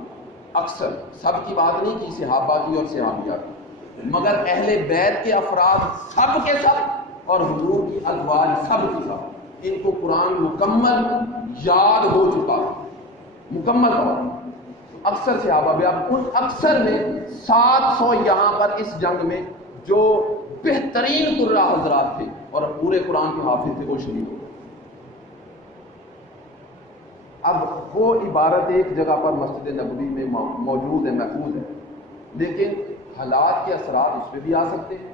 اکثر سب کی بات نہیں کی صحابہ کی اور صحابیات کی, مگر اہل بیت کے افراد سب کے سب اور حضور کی ازواج سب کی سب, ان کو قرآن مکمل یاد ہو چکا مکمل طور. اکثر صحابہ بھی, اب ان اکثر میں 700 یہاں پر اس جنگ میں جو بہترین قرہ حضرات تھے اور پورے قرآن کے حافظ تھے وہ شہید ہو گئے. اب وہ عبارت ایک جگہ پر مسجد نبوی میں موجود ہے, محفوظ ہے, لیکن حالات کے اثرات اس پہ بھی آ سکتے ہیں.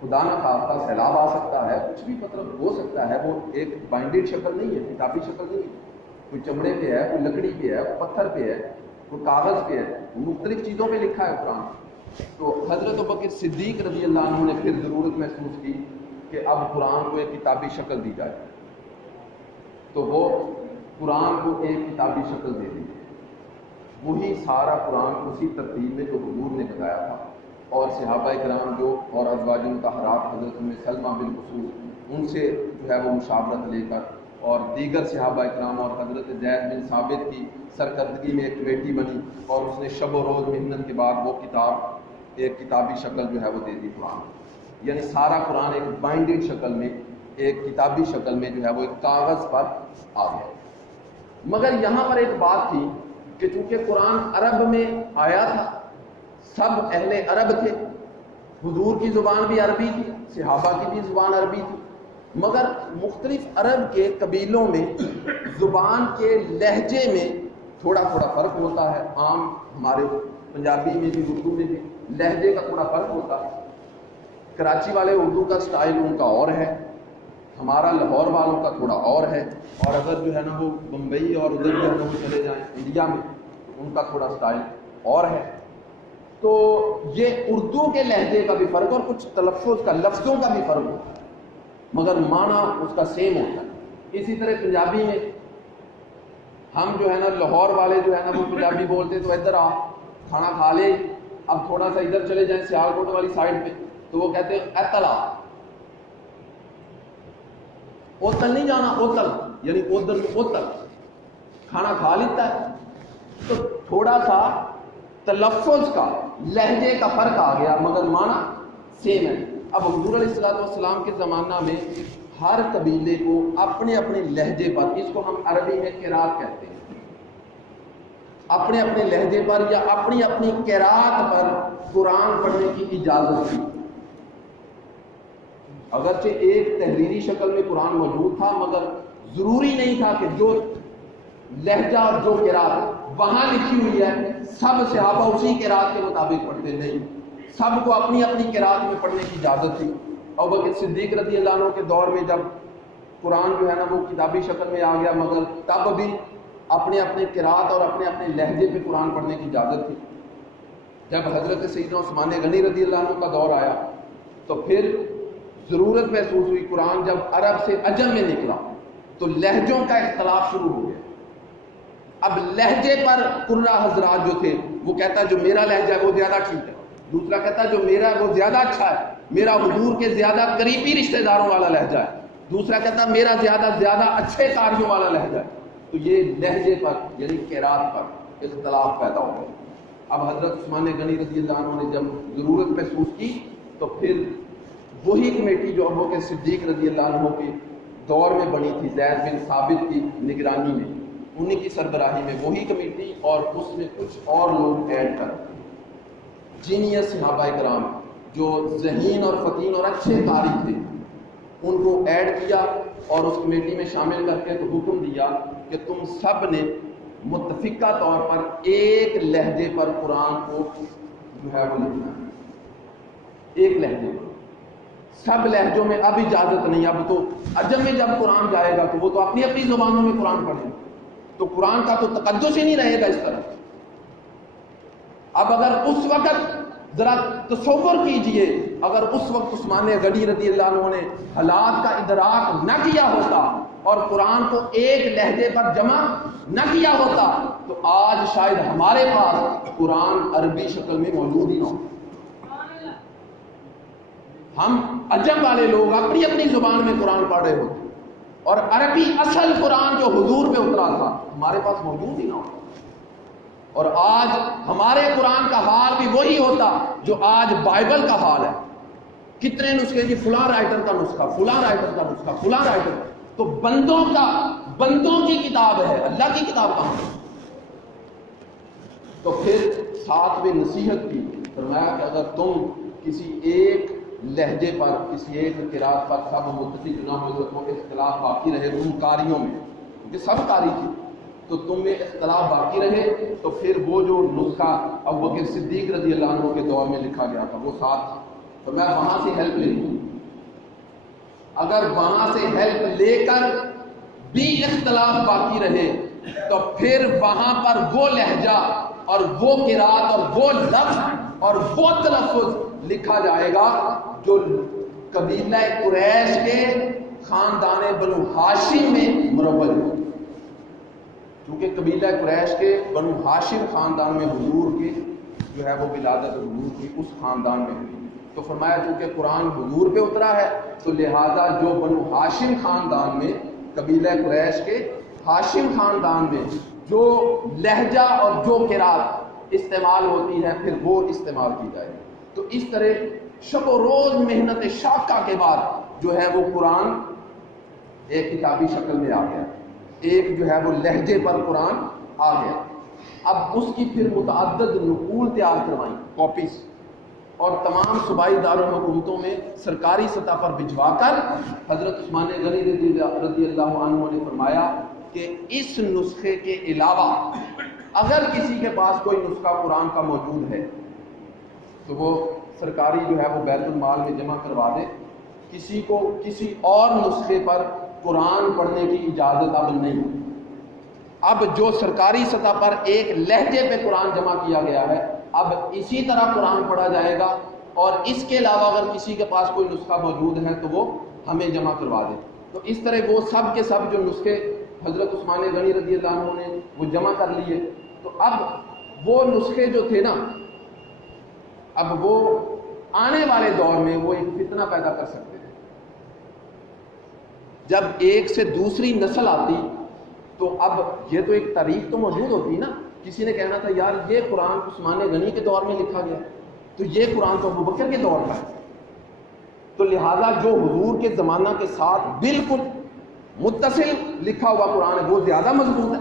خدا نہ خواستہ سیلاب آ سکتا ہے, کچھ بھی مطلب ہو سکتا ہے. وہ ایک بائنڈیڈ شکل نہیں ہے, کتابی شکل نہیں ہے. کوئی چمڑے پہ ہے, کوئی لکڑی پہ ہے, کوئی پتھر پہ ہے, کوئی کاغذ پہ ہے, مختلف چیزوں پہ لکھا ہے قرآن. تو حضرت ابوبکر صدیق رضی اللہ عنہ نے پھر ضرورت محسوس کی کہ اب قرآن کو ایک کتابی شکل دی جائے. تو وہ قرآن کو ایک کتابی شکل دے دی. وہی سارا قرآن اسی ترتیب میں جو حضور نے بتایا تھا, اور صحابہ کرام جو اور ازواج مطہرات حضرت ام سلمہ بالخصوص ان سے جو ہے وہ مشاورت لے کر, اور دیگر صحابہ کرام اور حضرت زید بن ثابت کی سرکردگی میں ایک کمیٹی بنی اور اس نے شب و روز محنت کے بعد وہ کتاب ایک کتابی شکل جو ہے وہ دے دی قرآن. یعنی سارا قرآن ایک بائنڈیڈ شکل میں, ایک کتابی شکل میں جو ہے وہ ایک کاغذ پر آ گیا. مگر یہاں پر ایک بات تھی کہ چونکہ قرآن عرب میں آیا تھا, سب اہل عرب تھے, حضور کی زبان بھی عربی تھی, صحابہ کی بھی زبان عربی تھی, مگر مختلف عرب کے قبیلوں میں زبان کے لہجے میں تھوڑا تھوڑا فرق ہوتا ہے. عام ہمارے پنجابی میں بھی اردو میں بھی لہجے کا تھوڑا فرق ہوتا ہے. کراچی والے اردو کا سٹائل ان کا اور ہے, ہمارا لاہور والوں کا تھوڑا اور ہے, اور اگر جو ہے نا وہ بمبئی اور ادھر جو ہے نا وہ چلے جائیں انڈیا میں ان کا تھوڑا سٹائل اور ہے. تو یہ اردو کے لہجے کا بھی فرق اور کچھ تلفظ کا, لفظوں کا بھی فرق ہوتا ہے, مگر معنی اس کا سیم ہوتا ہے. اسی طرح پنجابی میں ہم جو ہے نا لاہور والے جو ہے نا وہ پنجابی بولتے تو ادھر آ کھانا کھا لے, اب تھوڑا سا ادھر چلے جائیں سیالکوٹ والی سائڈ پہ تو وہ کہتے ہیں ایتلا, اوتل نہیں جانا, اوتل یعنی ادھر میں اوتل, کھانا کھا لیتا ہے. تو تھوڑا سا تلفظ کا لہجے کا فرق آ گیا مگر معنی سیم ہے. اب حضور علیہ السلام کے زمانہ میں ہر قبیلے کو اپنے اپنے لہجے پر، اس کو ہم عربی میں قرات کہتے ہیں، اپنے اپنے لہجے پر یا اپنی اپنی قرات پر قرآن پڑھنے کی اجازت تھی۔ اگرچہ ایک تحریری شکل میں قرآن موجود تھا، مگر ضروری نہیں تھا کہ جو لہجہ اور جو قرات وہاں لکھی ہوئی ہے سب صحابہ اسی قرات کے مطابق پڑھتے، نہیں، سب کو اپنی اپنی قرات میں پڑھنے کی اجازت تھی۔ ابوبکر صدیق رضی اللہ عنہ کے دور میں جب قرآن جو ہے نا وہ کتابی شکل میں آ گیا، مگر تب بھی اپنے اپنے قرات اور اپنے اپنے لہجے پہ قرآن پڑھنے کی اجازت تھی۔ جب حضرت سیدنا عثمان غنی رضی اللہ عنہ کا دور آیا تو پھر ضرورت محسوس ہوئی، قرآن جب عرب سے عجم میں نکلا تو لہجوں کا اختلاف شروع ہو گیا۔ اب لہجے پر قرہ حضرات جو تھے وہ کہتا جو میرا لہجہ ہے وہ زیادہ ٹھیک ہے، دوسرا کہتا جو میرا وہ زیادہ اچھا ہے، میرا حضور کے زیادہ قریبی رشتہ داروں والا لہجہ ہے، دوسرا کہتا میرا زیادہ اچھے قاریوں والا لہجہ ہے۔ تو یہ لہجے پر یعنی قرات پر اختلاف پیدا ہو گیا۔ اب حضرت عثمان غنی رضی اللہ عنہ نے جب ضرورت محسوس کی تو پھر وہی کمیٹی جو ابوبکر صدیق رضی اللہ عنہ کے دور میں بنی تھی، زید بن ثابت کی نگرانی میں، انہی کی سربراہی میں وہی کمیٹی اور اس میں کچھ اور لوگ ایڈ کر جینیس صحابہ کرام جو ذہین اور فطین اور اچھے قاری تھے ان کو ایڈ کیا اور اس کمیٹی میں شامل کر کے تو حکم دیا کہ تم سب نے متفقہ طور پر ایک لہجے پر قرآن کو جو ہے وہ لکھنا ہے، ایک لہجے پر، سب لہجوں میں اب اجازت نہیں۔ اب تو عجم میں جب قرآن جائے گا تو وہ تو اپنی اپنی زبانوں میں قرآن پڑھیں، تو قرآن کا تو تقدس ہی نہیں رہے گا اس طرح۔ اب اگر اس وقت ذرا تصور کیجئے، اگر اس وقت عثمان غنی رضی اللہ عنہ نے حالات کا ادراک نہ کیا ہوتا اور قرآن کو ایک لہجے پر جمع نہ کیا ہوتا تو آج شاید ہمارے پاس قرآن عربی شکل میں موجود ہی نہ ہو۔ ہم عجم والے لوگ اپنی اپنی زبان میں قرآن پڑھ رہے ہوتے اور عربی اصل قرآن جو حضور پہ اترا تھا ہمارے پاس موجود ہی نہ ہو، اور آج ہمارے قرآن کا حال بھی وہی ہوتا جو آج بائبل کا حال ہے۔ کتنے نسخے جی، فلاں رائٹر کا نسخہ، فلاں رائٹر کا نسخہ، فلاں رائٹر، تو بندوں کی کتاب ہے، اللہ کی کتاب کہاں ہے؟ تو پھر ساتھ میں نصیحت کی، فرمایا کہ اگر تم کسی ایک لہجے پر، کسی ایک قرات پر سب متفق نہ ہو سکو، اختلاف باقی رہے ان قاریوں میں، کیونکہ سب قاری تھی، تو تم میں اختلاف باقی رہے تو پھر وہ جو نسخہ ابوبکر صدیق رضی اللہ عنہ کے دور میں لکھا گیا تھا وہ ساتھ تھا، تو میں وہاں سے ہیلپ لے لوں۔ اگر وہاں سے ہیلپ لے کر بھی اختلاف باقی رہے تو پھر وہاں پر وہ لہجہ اور وہ قرات اور وہ لفظ اور وہ تلفظ لکھا جائے گا جو قبیلہ قریش کے خاندان بنو ہاشم میں مروج ہو، کیونکہ قبیلہ قریش کے بنو ہاشم خاندان میں حضور کے جو ہے وہ ولادت حضور کی اس خاندان میں ہوئی، تو فرمایا چونکہ قرآن حضور پہ اترا ہے تو لہذا جو بنو ہاشم خاندان میں، قبیلہ قریش کے ہاشم خاندان میں جو لہجہ اور جو قرات استعمال ہوتی ہے پھر وہ استعمال کی جائے گی۔ تو اس طرح شب و روز محنت شاقہ کے بعد جو ہے وہ قرآن ایک کتابی شکل میں آ گیا، ایک جو ہے وہ لہجے پر قرآن آ گیا۔ اب اس کی پھر متعدد نقول تیار کروائیں، کاپیز، اور تمام صوبائی دارالحکومتوں میں سرکاری سطح پر بھجوا کر حضرت عثمان غنی رضی اللہ عنہ نے فرمایا کہ اس نسخے کے علاوہ اگر کسی کے پاس کوئی نسخہ قرآن کا موجود ہے تو وہ سرکاری جو ہے وہ بیت المال میں جمع کروا دے، کسی کو کسی اور نسخے پر قرآن پڑھنے کی اجازت اب نہیں۔ اب جو سرکاری سطح پر ایک لہجے پہ قرآن جمع کیا گیا ہے اب اسی طرح قرآن پڑھا جائے گا، اور اس کے علاوہ اگر کسی کے پاس کوئی نسخہ موجود ہے تو وہ ہمیں جمع کروا دے۔ تو اس طرح وہ سب کے سب جو نسخے حضرت عثمان غنی رضی اللہ عنہ نے وہ جمع کر لیے، تو اب وہ نسخے جو تھے نا، اب وہ آنے والے دور میں وہ ایک فتنہ پیدا کر سکتے تھے۔ جب ایک سے دوسری نسل آتی تو اب یہ تو ایک تاریخ تو موجود ہوتی نا، کسی نے کہنا تھا یار یہ قرآن عثمان غنی کے دور میں لکھا گیا تو یہ قرآن تو ابوبکر کے دور کا ہے، تو لہٰذا جو حضور کے زمانہ کے ساتھ بالکل متصل لکھا ہوا قرآن ہے وہ زیادہ مضبوط ہے،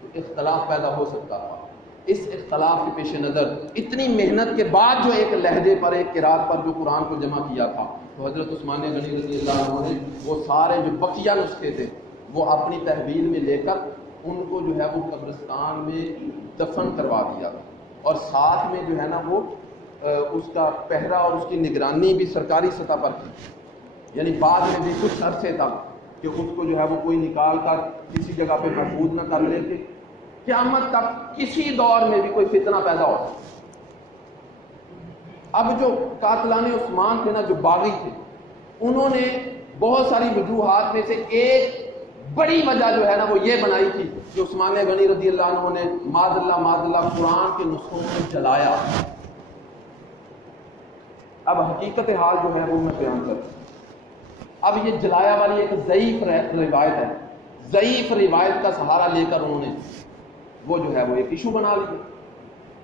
تو اختلاف پیدا ہو سکتا تھا۔ اس اختلاف کے پیش نظر اتنی محنت کے بعد جو ایک لہجے پر ایک قرات پر جو قرآن کو جمع کیا تھا، تو حضرت عثمان غنی رضی اللہ عنہ نے وہ سارے جو بقیہ نسخے تھے وہ اپنی تحویل میں لے کر ان کو جو ہے وہ قبرستان میں دفن کروا دیا، اور ساتھ میں جو ہے نا وہ اس کا پہرا اور اس کی نگرانی بھی سرکاری سطح پر کی، یعنی بعد میں بھی کچھ عرصے تک کہ اس کو جو ہے وہ کوئی نکال کر کسی جگہ پہ محفوظ نہ کر لے کہ قیامت تک کسی دور میں بھی کوئی فتنہ پیدا ہو۔ اب جو قاتلان عثمان تھے نا، جو باغی تھے، انہوں نے بہت ساری وجوہات میں سے ایک بڑی وجہ جو ہے نا وہ یہ بنائی تھی کہ عثمان غنی رضی اللہ عنہ نے معاذ اللہ قرآن کے نسخوں کو جلایا۔ اب حقیقت حال جو ہے وہ میں بیان کروں۔ اب یہ جلایا والی ایک ضعیف روایت ہے، ضعیف روایت کا سہارا لے کر انہوں نے وہ جو ہے وہ ایک ایشو بنا لیا،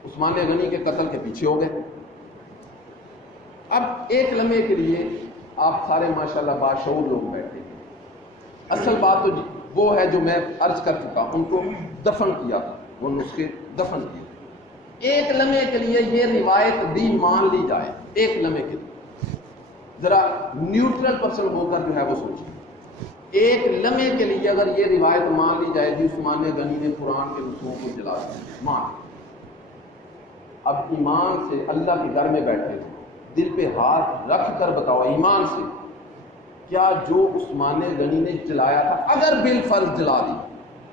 عثمان غنی کے قتل کے پیچھے ہو گئے۔ اب ایک لمحے کے لیے آپ سارے ماشاءاللہ باشعور لوگ بیٹھے ہیں، اصل بات تو وہ ہے جو میں عرض کر چکا، ان کو دفن کیا تھا، وہ نسخے دفن کیے۔ ایک لمحے کے لیے یہ روایت بھی مان لی جائے، ایک لمحے کے لیے ذرا نیوٹرل پرسن ہو کر جو ہے وہ سوچیں، ایک لمحے کے لیے اگر یہ روایت مان لی جائے کہ عثمان غنی نے قرآن کے نسخوں کو جلا دیا، مان، اب ایمان سے اللہ کے گھر میں بیٹھے دل پہ ہاتھ رکھ کر بتاؤ ایمان سے، کیا جو عثمان غنی نے جلایا تھا اگر بالفرض جلا دی،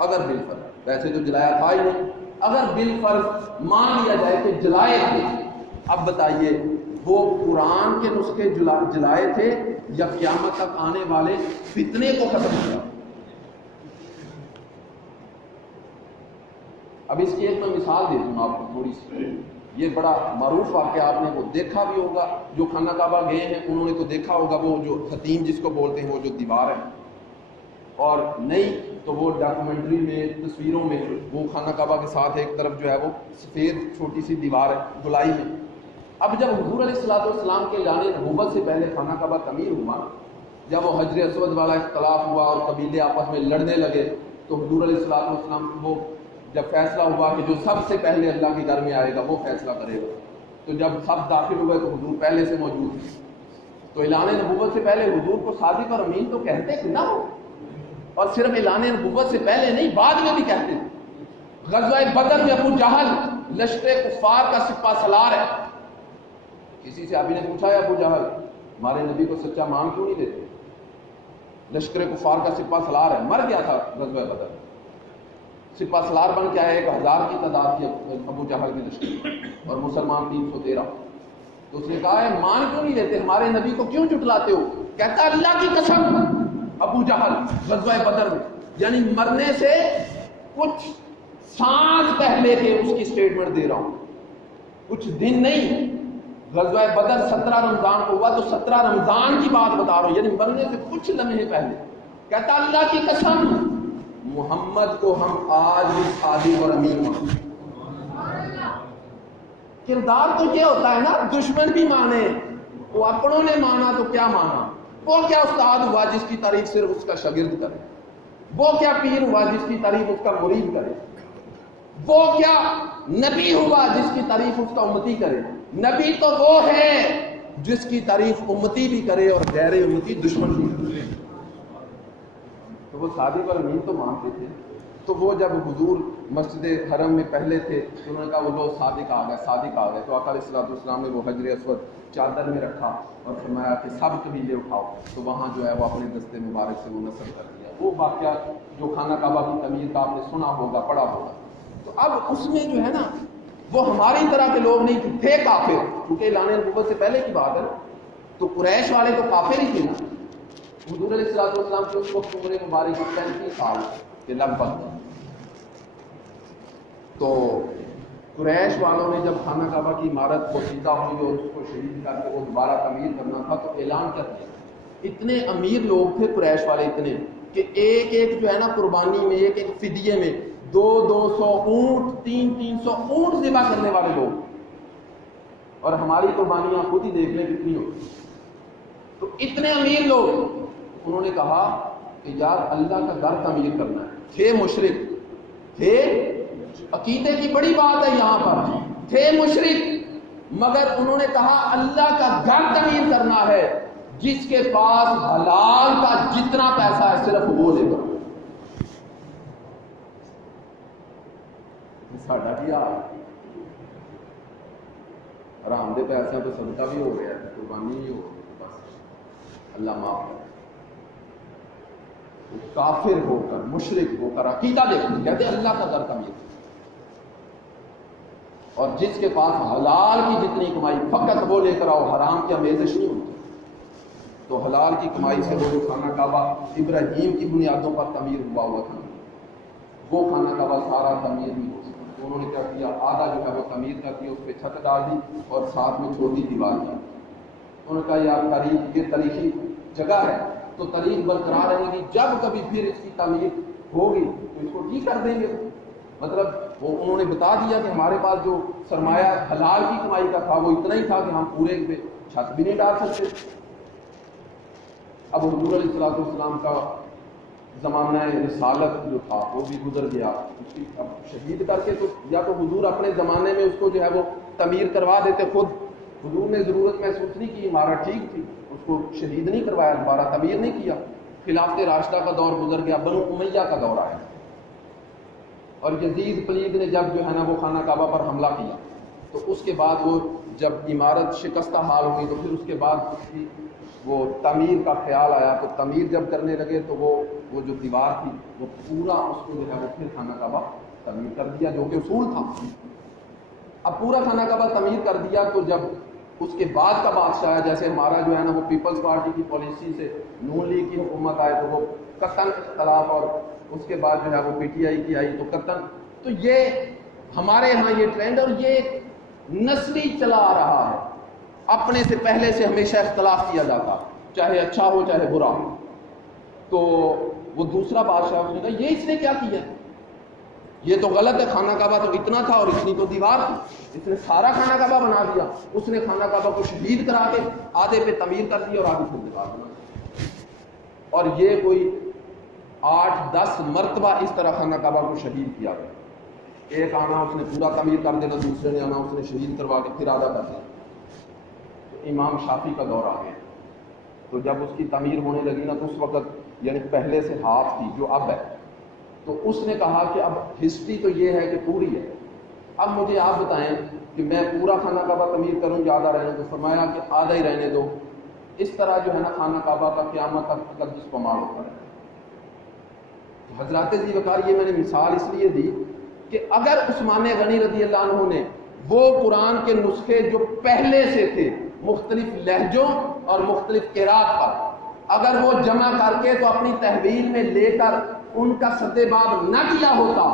اگر بالفرض، ویسے تو جلایا تھا ہی نہیں، اگر بالفرض مان لیا جائے کہ جلائے تھے، اب بتائیے وہ قرآن کے نسخے جلائے تھے یا قیامت تک آنے والے فتنے کو ختم کیا؟ اب اس کی ایک میں مثال دے دوں آپ کو تھوڑی سی، یہ بڑا معروف واقعہ، آپ نے وہ دیکھا بھی ہوگا، جو خانہ کعبہ گئے ہیں انہوں نے تو دیکھا ہوگا، وہ جو خطیم جس کو بولتے ہیں وہ جو دیوار ہے، اور نہیں تو وہ ڈاکومنٹری میں تصویروں میں وہ خانہ کعبہ کے ساتھ ایک طرف جو ہے وہ سفید چھوٹی سی دیوار ہے گلائی میں۔ اب جب حضور علیہ السلام کے اعلان نبوت سے پہلے خانہ کعبہ تعمیر ہوا، جب وہ حجر اسود والا اختلاف ہوا اور قبیلے آپس میں لڑنے لگے، تو حضور علیہ السلام وہ جب فیصلہ ہوا کہ جو سب سے پہلے اللہ کے گھر میں آئے گا وہ فیصلہ کرے گا، تو جب سب داخل ہوئے تو حضور پہلے سے موجود تھے، تو اعلان نبوت سے پہلے حضور کو صادق اور امین تو کہتے تھے نا، اور صرف اعلان نبوت سے پہلے نہیں بعد میں بھی کہتے تھے۔ غزوہ بدر میں ابو جہل لشکر کفار کا سپہ سالار ہے، کسی سے ابھی نے پوچھا ہے ابو جہل ہمارے نبی کو سچا مان کیوں نہیں دیتے؟ لشکر کفار کا سپہ سالار ہے، مر گیا تھا غزوہ بدر، سپہ سالار بن کے آیا، 1000 کی تعداد تھی ابو جہل کی لشکر اور مسلمان 313، تو اس نے کہا ہے مان کیوں نہیں لیتے، ہمارے نبی کو کیوں جھٹلاتے ہو؟ کہتا اللہ کی قسم ابو جہل غزوہ بدر میں، یعنی مرنے سے کچھ سانس پہلے کے اس کی سٹیٹمنٹ دے رہا ہوں، کچھ دن نہیں، غزوہ بدر 17 رمضان کو ہوا، تو 17 رمضان کی بات بتا رہا ہوں، یعنی مرنے سے کچھ لمحے پہلے کہتا اللہ کی قسم محمد کو ہم آج بھی صادق اور امین مانتے ہیں۔ کردار تو یہ ہوتا ہے نا، دشمن بھی مانے، وہ اپنوں نے مانا تو کیا مانا، وہ کیا استاد ہوا جس کی تعریف صرف اس کا شاگرد کرے، وہ کیا پیر ہوا جس کی تعریف اس کا مرید کرے، وہ کیا نبی ہوا جس کی تعریف اس کا امتی کرے؟ نبی تو وہ ہے جس کی تعریف امتی بھی کرے اور غیر امتی دشمن بھی کرے۔ تو وہ صادق اور امین تو مانتے تھے، تو وہ جب حضور مسجد حرم میں پہلے تھے تو انہوں نے کہا وہ لو صادق آ گئے، صادق آ گئے، تو آقا علیہ السلام نے وہ حجر اسود چادر میں رکھا اور فرمایا کہ سب قبیلے اٹھاؤ، تو وہاں جو ہے وہ اپنے دستے مبارک سے وہ نصب کر دیا۔ وہ واقعہ جو خانہ کعبہ کی تعمیر کا آپ نے سنا ہوگا، پڑھا ہوگا، تو اب اس میں جو ہے نا وہ ہماری طرح کے لوگ نہیں تھے کافر، کیونکہ اعلان نبوت سے پہلے کی بات ہے، تو قریش والے تو کافر ہی تھے نا۔ حضور علیہ السلام کی اس وقت عمر مبارک 35 سال کے لگ بھگ، تو قریش والوں نے جب خانہ کعبہ کی عمارت کو سیدھا ہوئی اور اس کو شہید کر کے وہ دوبارہ تعمیر کرنا تھا، تو اعلان کر دیا۔ اتنے امیر لوگ تھے قریش والے، اتنے کہ ایک ایک جو ہے نا قربانی میں، ایک ایک فدیے میں 200 اونٹ، 300 اونٹ ذبح کرنے والے لوگ، اور ہماری قربانیاں خود ہی دیکھ لیں کتنی ہوتی۔ اتنے امیر لوگ، انہوں نے کہا کہ یار اللہ کا گھر تعمیر کرنا ہے. تھے مشرک، تھے، عقیدے کی بڑی بات ہے یہاں پر، تھے مشرک، مگر انہوں نے کہا اللہ کا گھر تعمیر کرنا ہے، جس کے پاس حلال کا جتنا پیسہ ہے صرف وہ لے کر. ساڈا کیا حرام دے پیسے تو صدقہ بھی ہو گیا، قربانی بھی ہو گئی، بس اللہ معاف کرے. کافر ہو کر، مشرک ہو کر عقیدہ دیکھتے کہتے اللہ کا گھر تعمیر، اور جس کے پاس حلال کی جتنی کمائی فقط وہ لے کر آؤ، حرام کی آمیزش نہیں ہوتی. تو حلال کی کمائی سے وہ جو خانہ کعبہ ابراہیم کی بنیادوں پر تعمیر ہوا تھا، وہ خانہ کعبہ سارا تعمیر نہیں ہو سکا. تو انہوں نے کیا کیا، آدھا جو ہے وہ تعمیر کر دیا، اس پہ چھت ڈال دی اور ساتھ میں چھوٹی دیوار دی. انہوں نے کہا یار تاریخ، یہ تاریخی جگہ ہے تو تاریخ برقرار رہے گی، جب کبھی پھر اس کی تعمیر ہوگی تو اس کو ٹھیک کر دیں گے. مطلب وہ انہوں نے بتا دیا کہ ہمارے پاس جو سرمایہ حلال کی کمائی کا تھا وہ اتنا ہی تھا کہ ہم پورے پہ چھت بھی نہیں ڈال سکتے. اب حضور علیہ السلام کا زمانہ رسالت جو تھا وہ بھی گزر گیا، اس کی اب شہید کر کے تو یا تو حضور اپنے زمانے میں اس کو جو ہے وہ تعمیر کروا دیتے خود. حضور نے ضرورت محسوس نہیں کی، عمارت ٹھیک تھی، اس کو شہید نہیں کروایا، دوبارہ تعمیر نہیں کیا. خلافت راشدہ کا دور گزر گیا، بنو امیہ کا دور آیا، اور یزید پلید نے جب جو ہے نا وہ خانہ کعبہ پر حملہ کیا تو اس کے بعد وہ جب عمارت شکستہ حال ہوئی تو پھر اس کے بعد اس کی وہ تعمیر کا خیال آیا. تو تعمیر جب کرنے لگے تو وہ جو دیوار تھی وہ پورا اس کو جو ہے وہ پھر خانہ کعبہ تعمیر کر دیا، جو کہ اصول تھا. اب پورا خانہ کعبہ تعمیر کر دیا تو جب اس کے بعد کا بادشاہ آیا، جیسے ہمارا جو ہے نا وہ پیپلز پارٹی کی پالیسی سے نون لیگ کی حکومت آئے تو وہ قطن اختلاف، اور اس کے بعد جو ہے وہ پی ٹی آئی کی آئی تو قطن. تو یہ ہمارے ہاں یہ ٹرینڈ اور یہ نسلی چلا آ رہا ہے. اپنے سے پہلے سے ہمیشہ اختلاف کیا جاتا، چاہے اچھا ہو چاہے برا ہو. تو وہ دوسرا بادشاہ اس نے کہا یہ اس نے کیا کیا، یہ تو غلط ہے، خانہ کعبہ تو اتنا تھا اور اتنی تو دیوار تھی، اس نے سارا خانہ کعبہ بنا دیا. اس نے خانہ کعبہ کو شہید کرا کے آدھے پہ تعمیر کر دیا اور آگے پھر دیوار بنا دی. اور یہ کوئی 8-10 مرتبہ اس طرح خانہ کعبہ کو شہید کیا گیا. ایک آنا اس نے پورا تعمیر کر دینا، دوسرے نے آنا اس نے شہید کروا کے پھر آدھا کر دیا. امام شافعی کا دور آ گیا، تو جب اس کی تعمیر ہونے لگی نا تو اس وقت یعنی پہلے سے ہاف تھی جو اب ہے، تو اس نے کہا کہ اب ہسٹری تو یہ ہے کہ پوری ہے، اب مجھے آپ بتائیں کہ میں پورا خانہ کعبہ تعمیر کروں یا آدھا رہنے دو. فرمایا کہ آدھا ہی رہنے دو. اس طرح جو ہے نا خانہ کعبہ کا قیامت تک تقدس پامال ہوتا ہے. حضرات ذی وقار یہ میں نے مثال اس لیے دی کہ اگر عثمان غنی رضی اللہ عنہ نے وہ قرآن کے نسخے جو پہلے سے تھے مختلف لہجوں اور مختلف قراءت پر اگر وہ جمع کر کے تو اپنی تحویل میں لے کر ان کا سدے باب نہ کیا ہوتا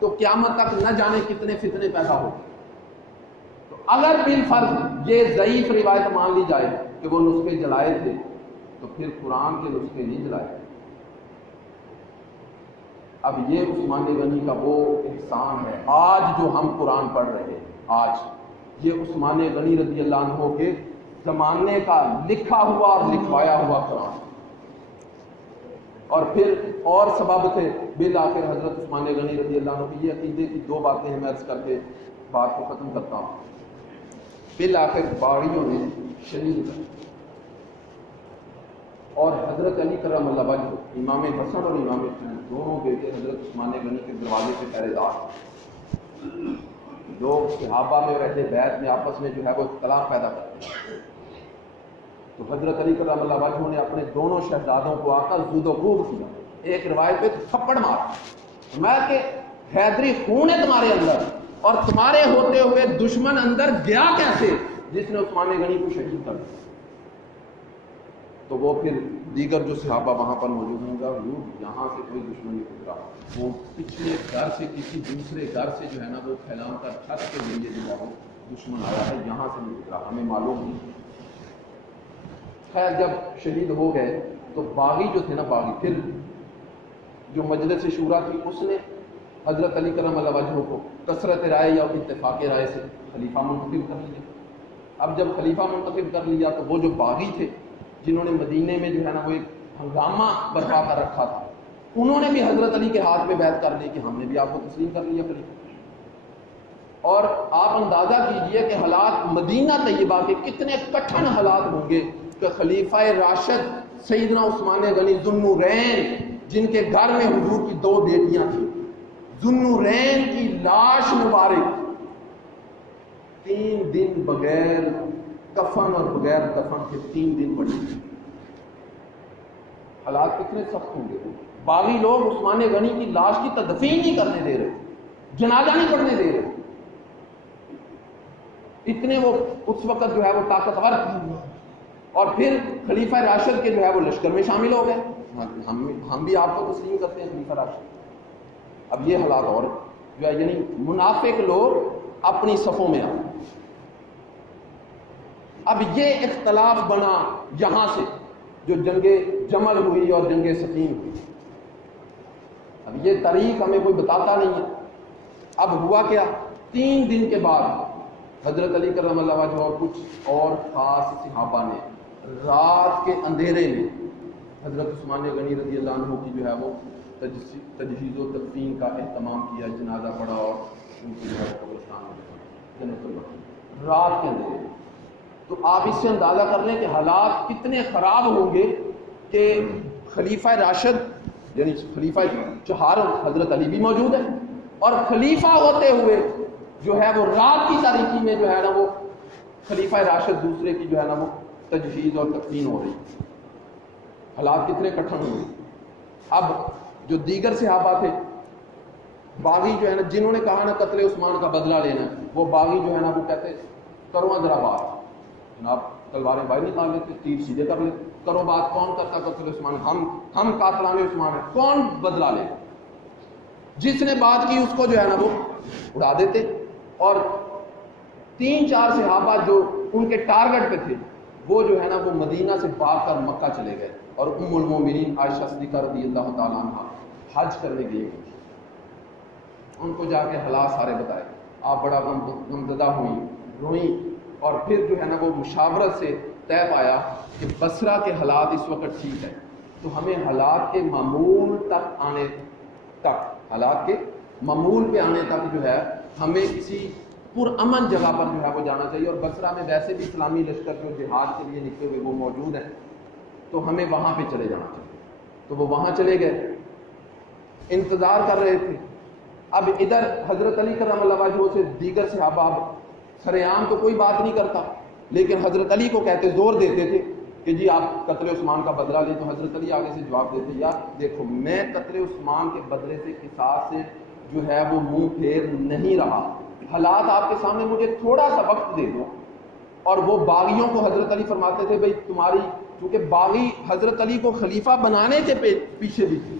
تو قیامت تک نہ جانے کتنے فتنے پیدا ہوتے. تو اگر بالفرض یہ ضعیف روایت مان لی جائے کہ وہ نسخے جلائے تھے تو پھر قرآن کے نسخے نہیں جلائے. اب یہ عثمان غنی کا وہ احسان ہے. آج جو ہم قرآن پڑھ رہے ہیں، آج یہ عثمان غنی رضی اللہ عنہ کے زمانے کا لکھا ہوا اور لکھوایا ہوا قرآن. اور پھر اور سبب تھے بالآخر حضرت عثمان غنی رضی اللہ عنہ کی یہ عقیدے کی 2 باتیں ہیں، میں عرض کر کے بات کو ختم کرتا ہوں. بالآخر باغیوں نے شہید کر اور حضرت علی کرم اللہ وجہ، امام حسن اور امام حسین دونوں بیٹے حضرت عثمان غنی کے دروازے کے پہرے دار. لوگ صحابہ میں رہتے بیت میں آپس میں جو ہے وہ اختلاف پیدا کرتے ہیں. تو حضرت علی کرم اللہ وجہ نے اپنے دونوں شہزادوں کو آ کر زود و کوب کیا. ایک روایت پہ تھپڑ مارا، میں کہ حیدری خون ہے تمہارے اندر اور تمہارے ہوتے ہوئے دشمن اندر گیا کیسے جس نے عثمان غنی کو شہید کر دیا. تو وہ پھر دیگر جو صحابہ وہاں پر موجود ہوں گا، یہاں سے کوئی دشمن نہیں گزرا، وہ پچھلے گھر سے کسی دوسرے گھر سے جو ہے نا وہ پھیلان کر چھت کے ذریعے جو ہے وہ دشمن آیا ہے، یہاں سے نہیں گزرا، ہمیں معلوم نہیں. خیر جب شہید ہو گئے تو باغی جو تھے نا، باغی پھر جو مجلس شورا تھی اس نے حضرت علی کرم اللہ وجہ کو کثرت رائے یا اتفاق رائے سے خلیفہ منتخب کر لیا. اب جب خلیفہ منتخب کر لیا تو وہ جو باغی تھے جنہوں نے مدینے میں جو ہے نا وہ ایک ہنگامہ برپا کر رکھا تھا، انہوں نے بھی حضرت علی کے ہاتھ میں بیعت کر لی کہ ہم نے بھی آپ کو تسلیم کر لیا خلیفہ۔ اور آپ اندازہ کیجئے کہ حالات مدینہ طیبہ کے کتنے کٹھن حالات ہوں گے کہ خلیفہ راشد سیدنا عثمان غنی ذو النورین، جن کے گھر میں حضور کی 2 بیٹیاں تھیں، ذو النورین کی لاش مبارک 3 دن بغیر کفن اور بغیر دفن کے 3 دن پڑے۔ حالات کتنے سخت ہوں گے۔ باغی لوگ عثمان غنی کی لاش کی تدفین نہیں کرنے دے رہے، جنازہ نہیں پڑھنے دے رہے، اتنے وہ اس وقت جو ہے وہ طاقتور تھے۔ اور پھر خلیفہ راشد کے جو ہے وہ لشکر میں شامل ہو گئے، ہم بھی آپ کو تسلیم کرتے ہیں خلیفہ راشد۔ اب یہ حالات اور جو ہے یعنی منافق لوگ اپنی صفوں میں آئے۔ اب یہ اختلاف بنا یہاں سے جو جنگ جمل ہوئی اور جنگ صفین ہوئی۔ اب یہ تاریخ ہمیں کوئی بتاتا نہیں ہے۔ اب ہوا کیا، 3 دن کے بعد حضرت علی کرم اللہ وجہہ اور کچھ اور خاص صحابہ نے رات کے اندھیرے میں حضرت عثمان غنی رضی اللہ عنہ کی جو ہے وہ تجہیز و تدفین کا اہتمام کیا، جنازہ پڑھا اور ان کی جو ہے قبرستان میں جنت اللہ رات کے اندھیرے میں۔ تو آپ اس سے اندازہ کر لیں کہ حالات کتنے خراب ہوں گے کہ خلیفہ راشد یعنی خلیفہ 4 حضرت علی بھی موجود ہے، اور خلیفہ ہوتے ہوئے جو ہے وہ رات کی تاریکی میں جو ہے نا وہ خلیفہ راشد دوسرے کی جو ہے نا وہ تجہیز اور تدفین ہو رہی۔ حالات کتنے کٹھن ہوئے۔ اب جو دیگر صحابہ تھے باغی جو ہے نا، جنہوں نے کہا نا قتل عثمان کا بدلہ لینا ہے، وہ باغی جو ہے نا وہ کہتے کرو ذرا بات، جناب تلواریں باہر نکال لیتے، تیر سیدھے کر لیتے، کرو بات، کون کرتا قتل عثمان؟ ہم قاتلان عثمان ہیں، کون بدلہ لے؟ جس نے بات کی اس کو جو ہے نا وہ اڑا دیتے۔ اور 3-4 صحابہ جو ان کے ٹارگٹ پہ تھے وہ جو ہے نا وہ مدینہ سے بھاگ کر مکہ چلے گئے، اور ام المومنین عائشہ صدیقہ رضی اللہ تعالیٰ عنہ حج کرنے گئی، ان کو جا کے حالات سارے بتائے۔ آپ بڑا غمزدہ ہوئی، روئیں، اور پھر جو ہے نا وہ مشاورت سے طے پایا کہ بصرہ کے حالات اس وقت ٹھیک ہے، تو ہمیں حالات کے معمول تک آنے تک، حالات کے معمول پہ آنے تک جو ہے ہمیں کسی پرامن جگہ پر جو ہے وہ جانا چاہیے، اور بصرہ میں ویسے بھی اسلامی لشکر جو جہاد کے لیے نکلے ہوئے وہ موجود ہیں، تو ہمیں وہاں پہ چلے جانا چاہیے۔ تو وہ وہاں چلے گئے، انتظار کر رہے تھے۔ اب ادھر حضرت علی کرم اللہ وجہہ سے دیگر صحابہ سر عام تو کوئی بات نہیں کرتا، لیکن حضرت علی کو کہتے، زور دیتے تھے کہ جی آپ قتل عثمان کا بدلہ لیں۔ تو حضرت علی آگے سے جواب دیتے، یار دیکھو میں قتل عثمان کے بدلے سے قصاص سے جو ہے وہ منہ پھیر نہیں رہا، حالات آپ کے سامنے، مجھے تھوڑا سا وقت دے دو۔ اور وہ باغیوں کو حضرت علی فرماتے تھے بھائی تمہاری، چونکہ باغی حضرت علی کو خلیفہ بنانے کے پیچھے بھی تھے،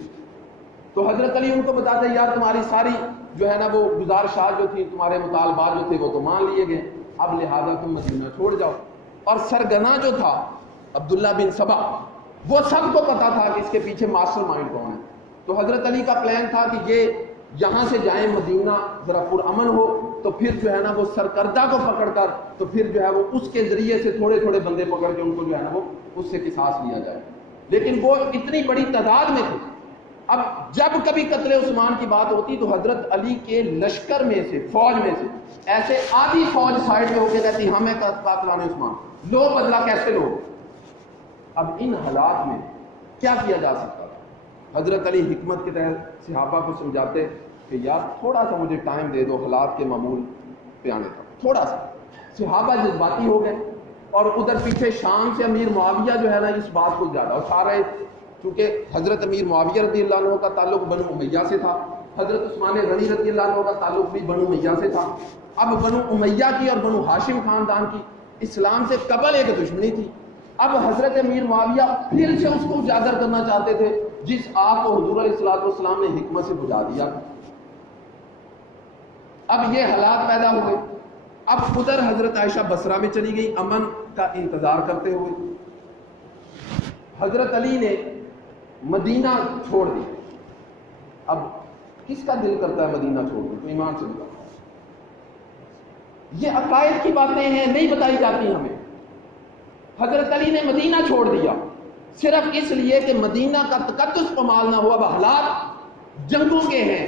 تو حضرت علی ان کو بتاتے یار تمہاری ساری جو ہے نا وہ گزارشات جو تھی، تمہارے مطالبات جو تھے وہ تو مان لیے گئے، اب لہٰذا تم مدینہ چھوڑ جاؤ۔ اور سرگنا جو تھا عبداللہ بن سبا، وہ سب کو پتا تھا کہ اس کے پیچھے ماسٹر مائنڈ کون ہے۔ تو حضرت علی کا پلان تھا کہ یہ یہاں سے جائیں مدینہ ذرا پرامن ہو، تو پھر جو ہے نا وہ سرکردہ کو پکڑ کر، تو پھر جو ہے وہ اس کے ذریعے سے تھوڑے تھوڑے بندے پکڑ کے ان کو جو ہے نا وہ اس سے قصاص لیا جائے، لیکن وہ اتنی بڑی تعداد میں تھے۔ اب جب کبھی قتل عثمان کی بات ہوتی تو حضرت علی کے لشکر میں سے، فوج میں سے ایسے آدھی فوج سائڈ میں ہو کے کہتی ہمیں قاتلان عثمان لو، بدلہ کیسے لو؟ اب ان حالات میں کیا کیا جا سکتا تھا؟ حضرت علی حکمت کے تحت صحابہ کو سمجھاتے کہ یار تھوڑا سا مجھے ٹائم دے دو حالات کے معمول پہ آنے تک، تھوڑا سا۔ صحابہ جذباتی ہو گئے، اور ادھر پیچھے شام سے امیر معاویہ جو ہے نا اس بات کو زیادہ اٹھا رہے تھے، کیونکہ حضرت امیر معاویہ رضی اللہ عنہ کا تعلق بنو امیہ سے تھا، حضرت عثمان غنی رضی اللہ عنہ کا تعلق بھی بنو امیہ سے تھا۔ اب بنو امیہ کی اور بنو ہاشم خاندان کی اسلام سے قبل ایک دشمنی تھی۔ اب حضرت امیر معاویہ پھر سے اس کو اجاگر کرنا چاہتے تھے جس آگ کو حضور علیہ الصلوۃ والسلام نے حکمت سے بجھا دیا۔ اب یہ حالات پیدا ہوئے۔ اب ادھر حضرت عائشہ بصرہ میں چلی گئی امن کا انتظار کرتے ہوئے، حضرت علی نے مدینہ چھوڑ دی۔ اب کس کا دل کرتا ہے مدینہ چھوڑ دیں؟ تو ایمان سے بتاؤ، یہ عقائد کی باتیں ہیں، نہیں بتائی جاتی ہمیں۔ حضرت علی نے مدینہ چھوڑ دیا صرف اس لیے کہ مدینہ کا تقدس پامال نہ ہوا۔ اب حالات جنگوں کے ہیں،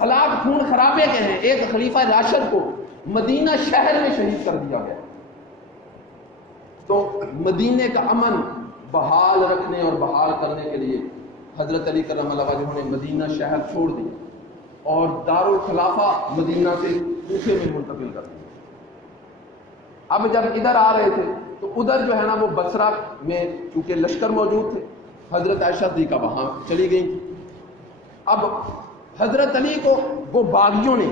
حالات خون خرابے کے ہیں۔ ایک خلیفہ راشد کو مدینہ شہر میں شہید کر دیا گیا، تو مدینے کا امن بحال رکھنے اور بحال کرنے کے لیے حضرت علی کرم اللہ وجہہ نے مدینہ شہر چھوڑ دیا اور دارالخلافہ مدینہ سے کوفے میں منتقل کر دیا۔ اب جب ادھر آ رہے تھے تو ادھر جو ہے نا وہ بصرہ میں چونکہ لشکر موجود تھے، حضرت عائشہ صدیقہ وہاں چلی گئی۔ اب حضرت علی کو وہ باغیوں نے،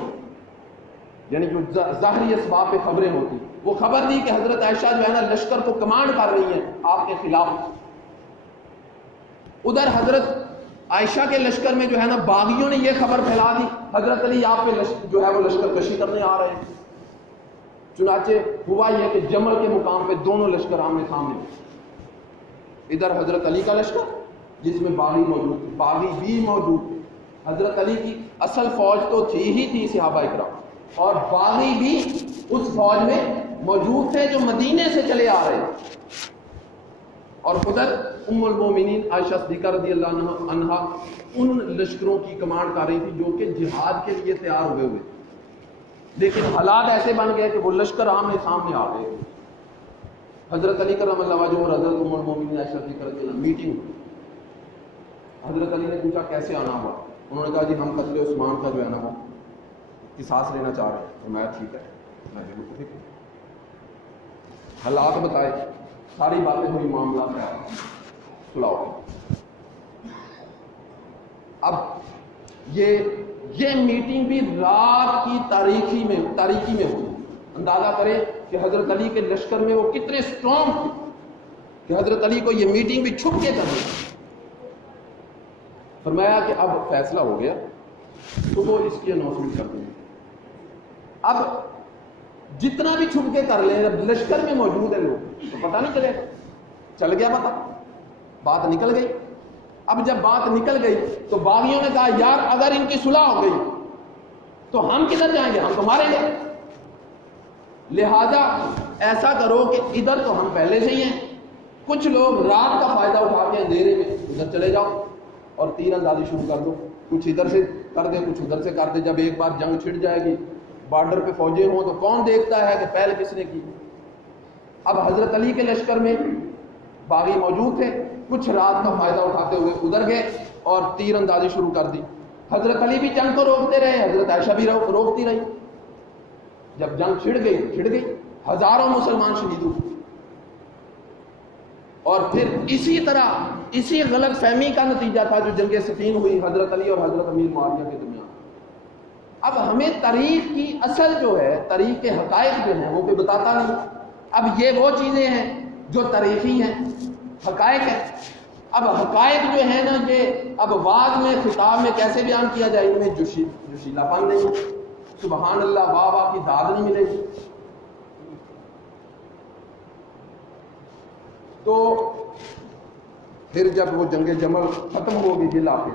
یعنی جو ظاہری اسباب پہ خبریں ہوتی، وہ خبر دی کہ حضرت عائشہ جو ہے نا لشکر کو کمانڈ کر رہی ہیں آپ کے خلاف۔ ادھر حضرت عائشہ کے لشکر میں جو ہے نا باغیوں نے یہ خبر پھیلا دی حضرت علی آپ پہ جو ہے وہ لشکر کشی کرنے آ رہے ہیں۔ چنانچہ ہوا یہ کہ جمل کے مقام پہ دونوں لشکر آمنے سامنے تھے، ادھر حضرت علی کا لشکر جس میں باغی موجود تھے، باغی بھی موجود تھے۔ حضرت علی کی اصل فوج تو تھی صحابہ اکرام، اور باغی بھی اس فوج میں موجود تھے جو مدینے سے چلے آ رہے تھے۔ اور ادھر ام المومنین عائشہ صدیقہ رضی اللہ عنہا ان لشکروں کی کمانڈ کر رہی تھی جو کہ جہاد کے لیے تیار ہوئے ہوئے، لیکن حالات ایسے بن گئے کہ وہ لشکر آمنے سامنے آ گئے۔ حضرت علی کرم اللہ وجہہ اور حضرت ام المومنین عائشہ صدیقہ رضی اللہ عنہا میٹنگ ہوئی۔ حضرت علی نے پوچھا کیسے آنا ہوا؟ انہوں نے کہا جی ہم قتل عثمان کا جو ہے نا وہ قصاص لینا چاہ رہے ہیں۔ میں ٹھیک ہے، میں بالکل ٹھیک ہوں۔ حالات بتائے، ساری باتیں ہوئی، معاملات صلح ہو گئی۔ اب یہ میٹنگ بھی رات کی تاریکی میں ہوئی۔ اندازہ کریں کہ حضرت علی کے لشکر میں وہ کتنے اسٹرانگ تھے کہ حضرت علی کو یہ میٹنگ بھی چھپ کے کرنی۔ فرمایا کہ اب فیصلہ ہو گیا، تو وہ اس کی اناؤنسمنٹ کر دیں گے۔ اب جتنا بھی چھپ کے کر لیں، جب لشکر میں موجود ہے لوگ تو پتہ نہیں چلے، چل گیا پتہ، بات نکل گئی۔ اب جب بات نکل گئی تو باغیوں نے کہا یار اگر ان کی صلح ہو گئی تو ہم کدھر جائیں گے، ہم تو ماریں گے، لہذا ایسا کرو کہ ادھر تو ہم پہلے سے ہی ہیں، کچھ لوگ رات کا فائدہ اٹھا کے اندھیرے میں ادھر چلے جاؤ اور تیر اندازی شروع کر دو، کچھ ادھر سے کر دیں کچھ ادھر سے کر دیں۔ جب ایک بار جنگ چھڑ جائے گی، بارڈر پہ فوجیں ہوں تو کون دیکھتا ہے کہ پہل کس نے کی۔ اب حضرت علی کے لشکر میں باغی موجود تھے، کچھ رات کا فائدہ اٹھاتے ہوئے ادھر گئے اور تیر اندازی شروع کر دی۔ حضرت علی بھی جنگ کو روکتے رہے، حضرت عائشہ بھی روکتی رہی۔ جب جنگ چھڑ گئی، ہزاروں مسلمان شہید ہوئے۔ اور پھر اسی غلط فہمی کا نتیجہ تھا جو جنگ صفین ہوئی حضرت علی اور حضرت امیر معاویہ کے درمیان۔ اب ہمیں تاریخ کی اصل جو ہے، تاریخ کے حقائق جو ہیں وہ کوئی بتاتا نہیں۔ اب یہ وہ چیزیں ہیں جو تاریخی ہیں، حقائق ہیں۔ اب حقائق جو ہیں نا یہ اب بعد میں خطاب میں کیسے بیان کیا جائے، ان میں جوشیلا پن نہیں، سبحان اللہ واہ واہ کی داد نہیں ملے گی۔ تو پھر جب وہ جنگ جمل ختم ہو گئی دل آ کے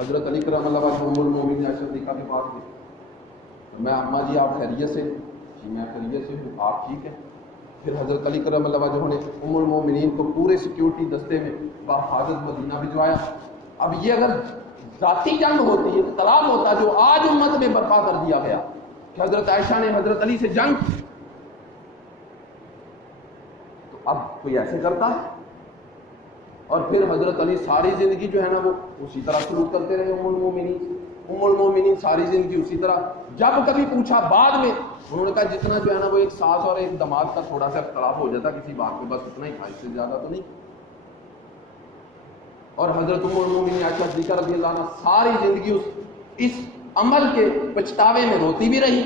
حضرت علی کرم اللہ وجہہ ام المومنین عائشہ صدیقہ کے پاس گئے۔ میں اماں جی آپ خیریت سے؟ جی میں خیریت سے ہوں، آپ ٹھیک ہیں؟ پھر حضرت علی کرم اللہ وجہہ نے ام المومنین کو پورے سیکیورٹی دستے میں بحفاظت مدینہ بھجوایا۔ اب یہ اگر ذاتی جنگ ہوتی ہے، اختلاف ہوتا جو آج امت میں برپا کر دیا گیا کہ حضرت عائشہ نے حضرت علی سے جنگ کی، تو اب کوئی ایسے کرتا ہے؟ اور پھر حضرت علی ساری زندگی جو ہے نا وہ اسی طرح سلوک کرتے رہے ام المومنین ساری زندگی اسی طرح۔ جب کبھی پوچھا بعد میں انہوں نے کہا جتنا جو ہے نا وہ ایک ساس اور ایک دماد کا تھوڑا سا اختلاف ہو جاتا کسی بات پہ، بس اتنا ہی تھا، اس سے زیادہ تو نہیں۔ اور حضرت ام المومنین عائشہ صدیقہ رضی اللہ عنہا ساری زندگی اس عمل کے پچھتاوے میں روتی بھی رہی۔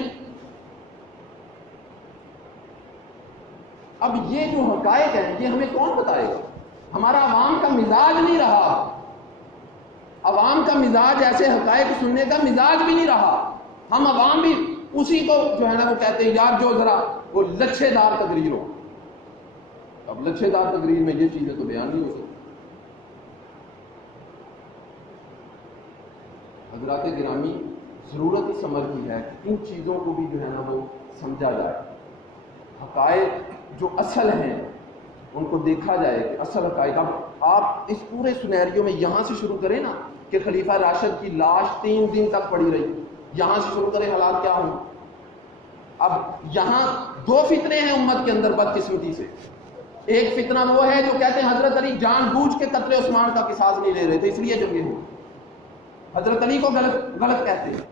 اب یہ جو حقائق ہیں یہ ہمیں کون بتائے گا؟ ہمارا عوام کا مزاج نہیں رہا، عوام کا مزاج ایسے حقائق سننے کا مزاج بھی نہیں رہا۔ ہم عوام بھی اسی کو جو ہے نا وہ کہتے ہیں یار جو ذرا وہ لچھے دار تقریر ہو۔ اب لچھے دار تقریر میں یہ چیزیں تو بیان نہیں ہو سکتی۔ حضرات گرامی، ضرورت اس عمل کی ہے کہ ان چیزوں کو بھی جو ہے نا وہ سمجھا جائے۔ حقائق جو اصل ہیں ان کو دیکھا جائے کہ اصل حقائق. اب آپ اس پورے سینیریو میں یہاں سے شروع کریں نا کہ خلیفہ راشد کی لاش 3 دن تک پڑی رہی, یہاں سے شروع کریں حالات کیا ہوں. اب یہاں 2 فتنے ہیں امت کے اندر بدقسمتی سے. ایک فتنہ وہ ہے جو کہتے ہیں حضرت علی جان بوجھ کے قتل عثمان کا قصاص نہیں لے رہے تھے اس لیے جنگیں ہوئی, حضرت علی کو غلط کہتے ہیں.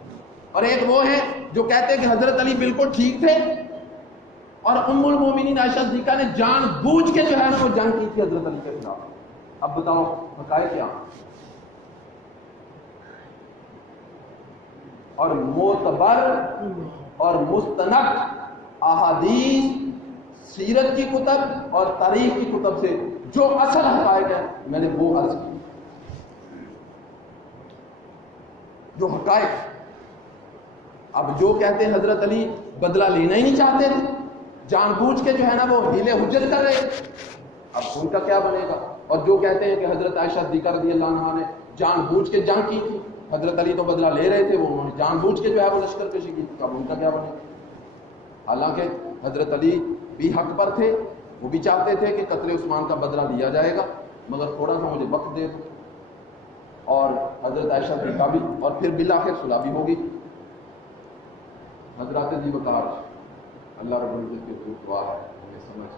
اور ایک وہ ہے جو کہتے ہیں کہ حضرت علی بالکل ٹھیک تھے اور ام المومنین عائشہ صدیقہ نے جان بوجھ کے جو ہے نا وہ جنگ کی تھی حضرت علی کے خلاف. اب بتاؤ حقائق کیا. اور معتبر اور مستند احادیث سیرت کی کتب اور تاریخ کی کتب سے جو اصل حقائق ہے میں نے وہ عرض کی. جو حقائق, اب جو کہتے ہیں حضرت علی بدلہ لینا ہی نہیں چاہتے تھے, جان بوجھ کے جو ہے نا وہ ہیلے حجت کر رہے, اب ان کا کیا بنے گا. اور جو کہتے ہیں کہ حضرت عائشہ صدیقہ رضی اللہ عنہا نے جان بوجھ کے جنگ کی تھی, حضرت علی تو بدلہ لے رہے تھے, وہ انہوں نے جان بوجھ کے جو ہے وہ لشکر کشی کی تھی, اب ان کا کیا بنے گا. حالانکہ حضرت علی بھی حق پر تھے, وہ بھی چاہتے تھے کہ قتل عثمان کا بدلہ لیا جائے گا مگر تھوڑا سا مجھے وقت دے دو, اور حضرت عائشہ صدیقہ بھی, اور پھر بالآخر صلح بھی ہوگی. حضرات ذی وقار اللہ رب العزت کے دعا ہے ہمیں سمجھ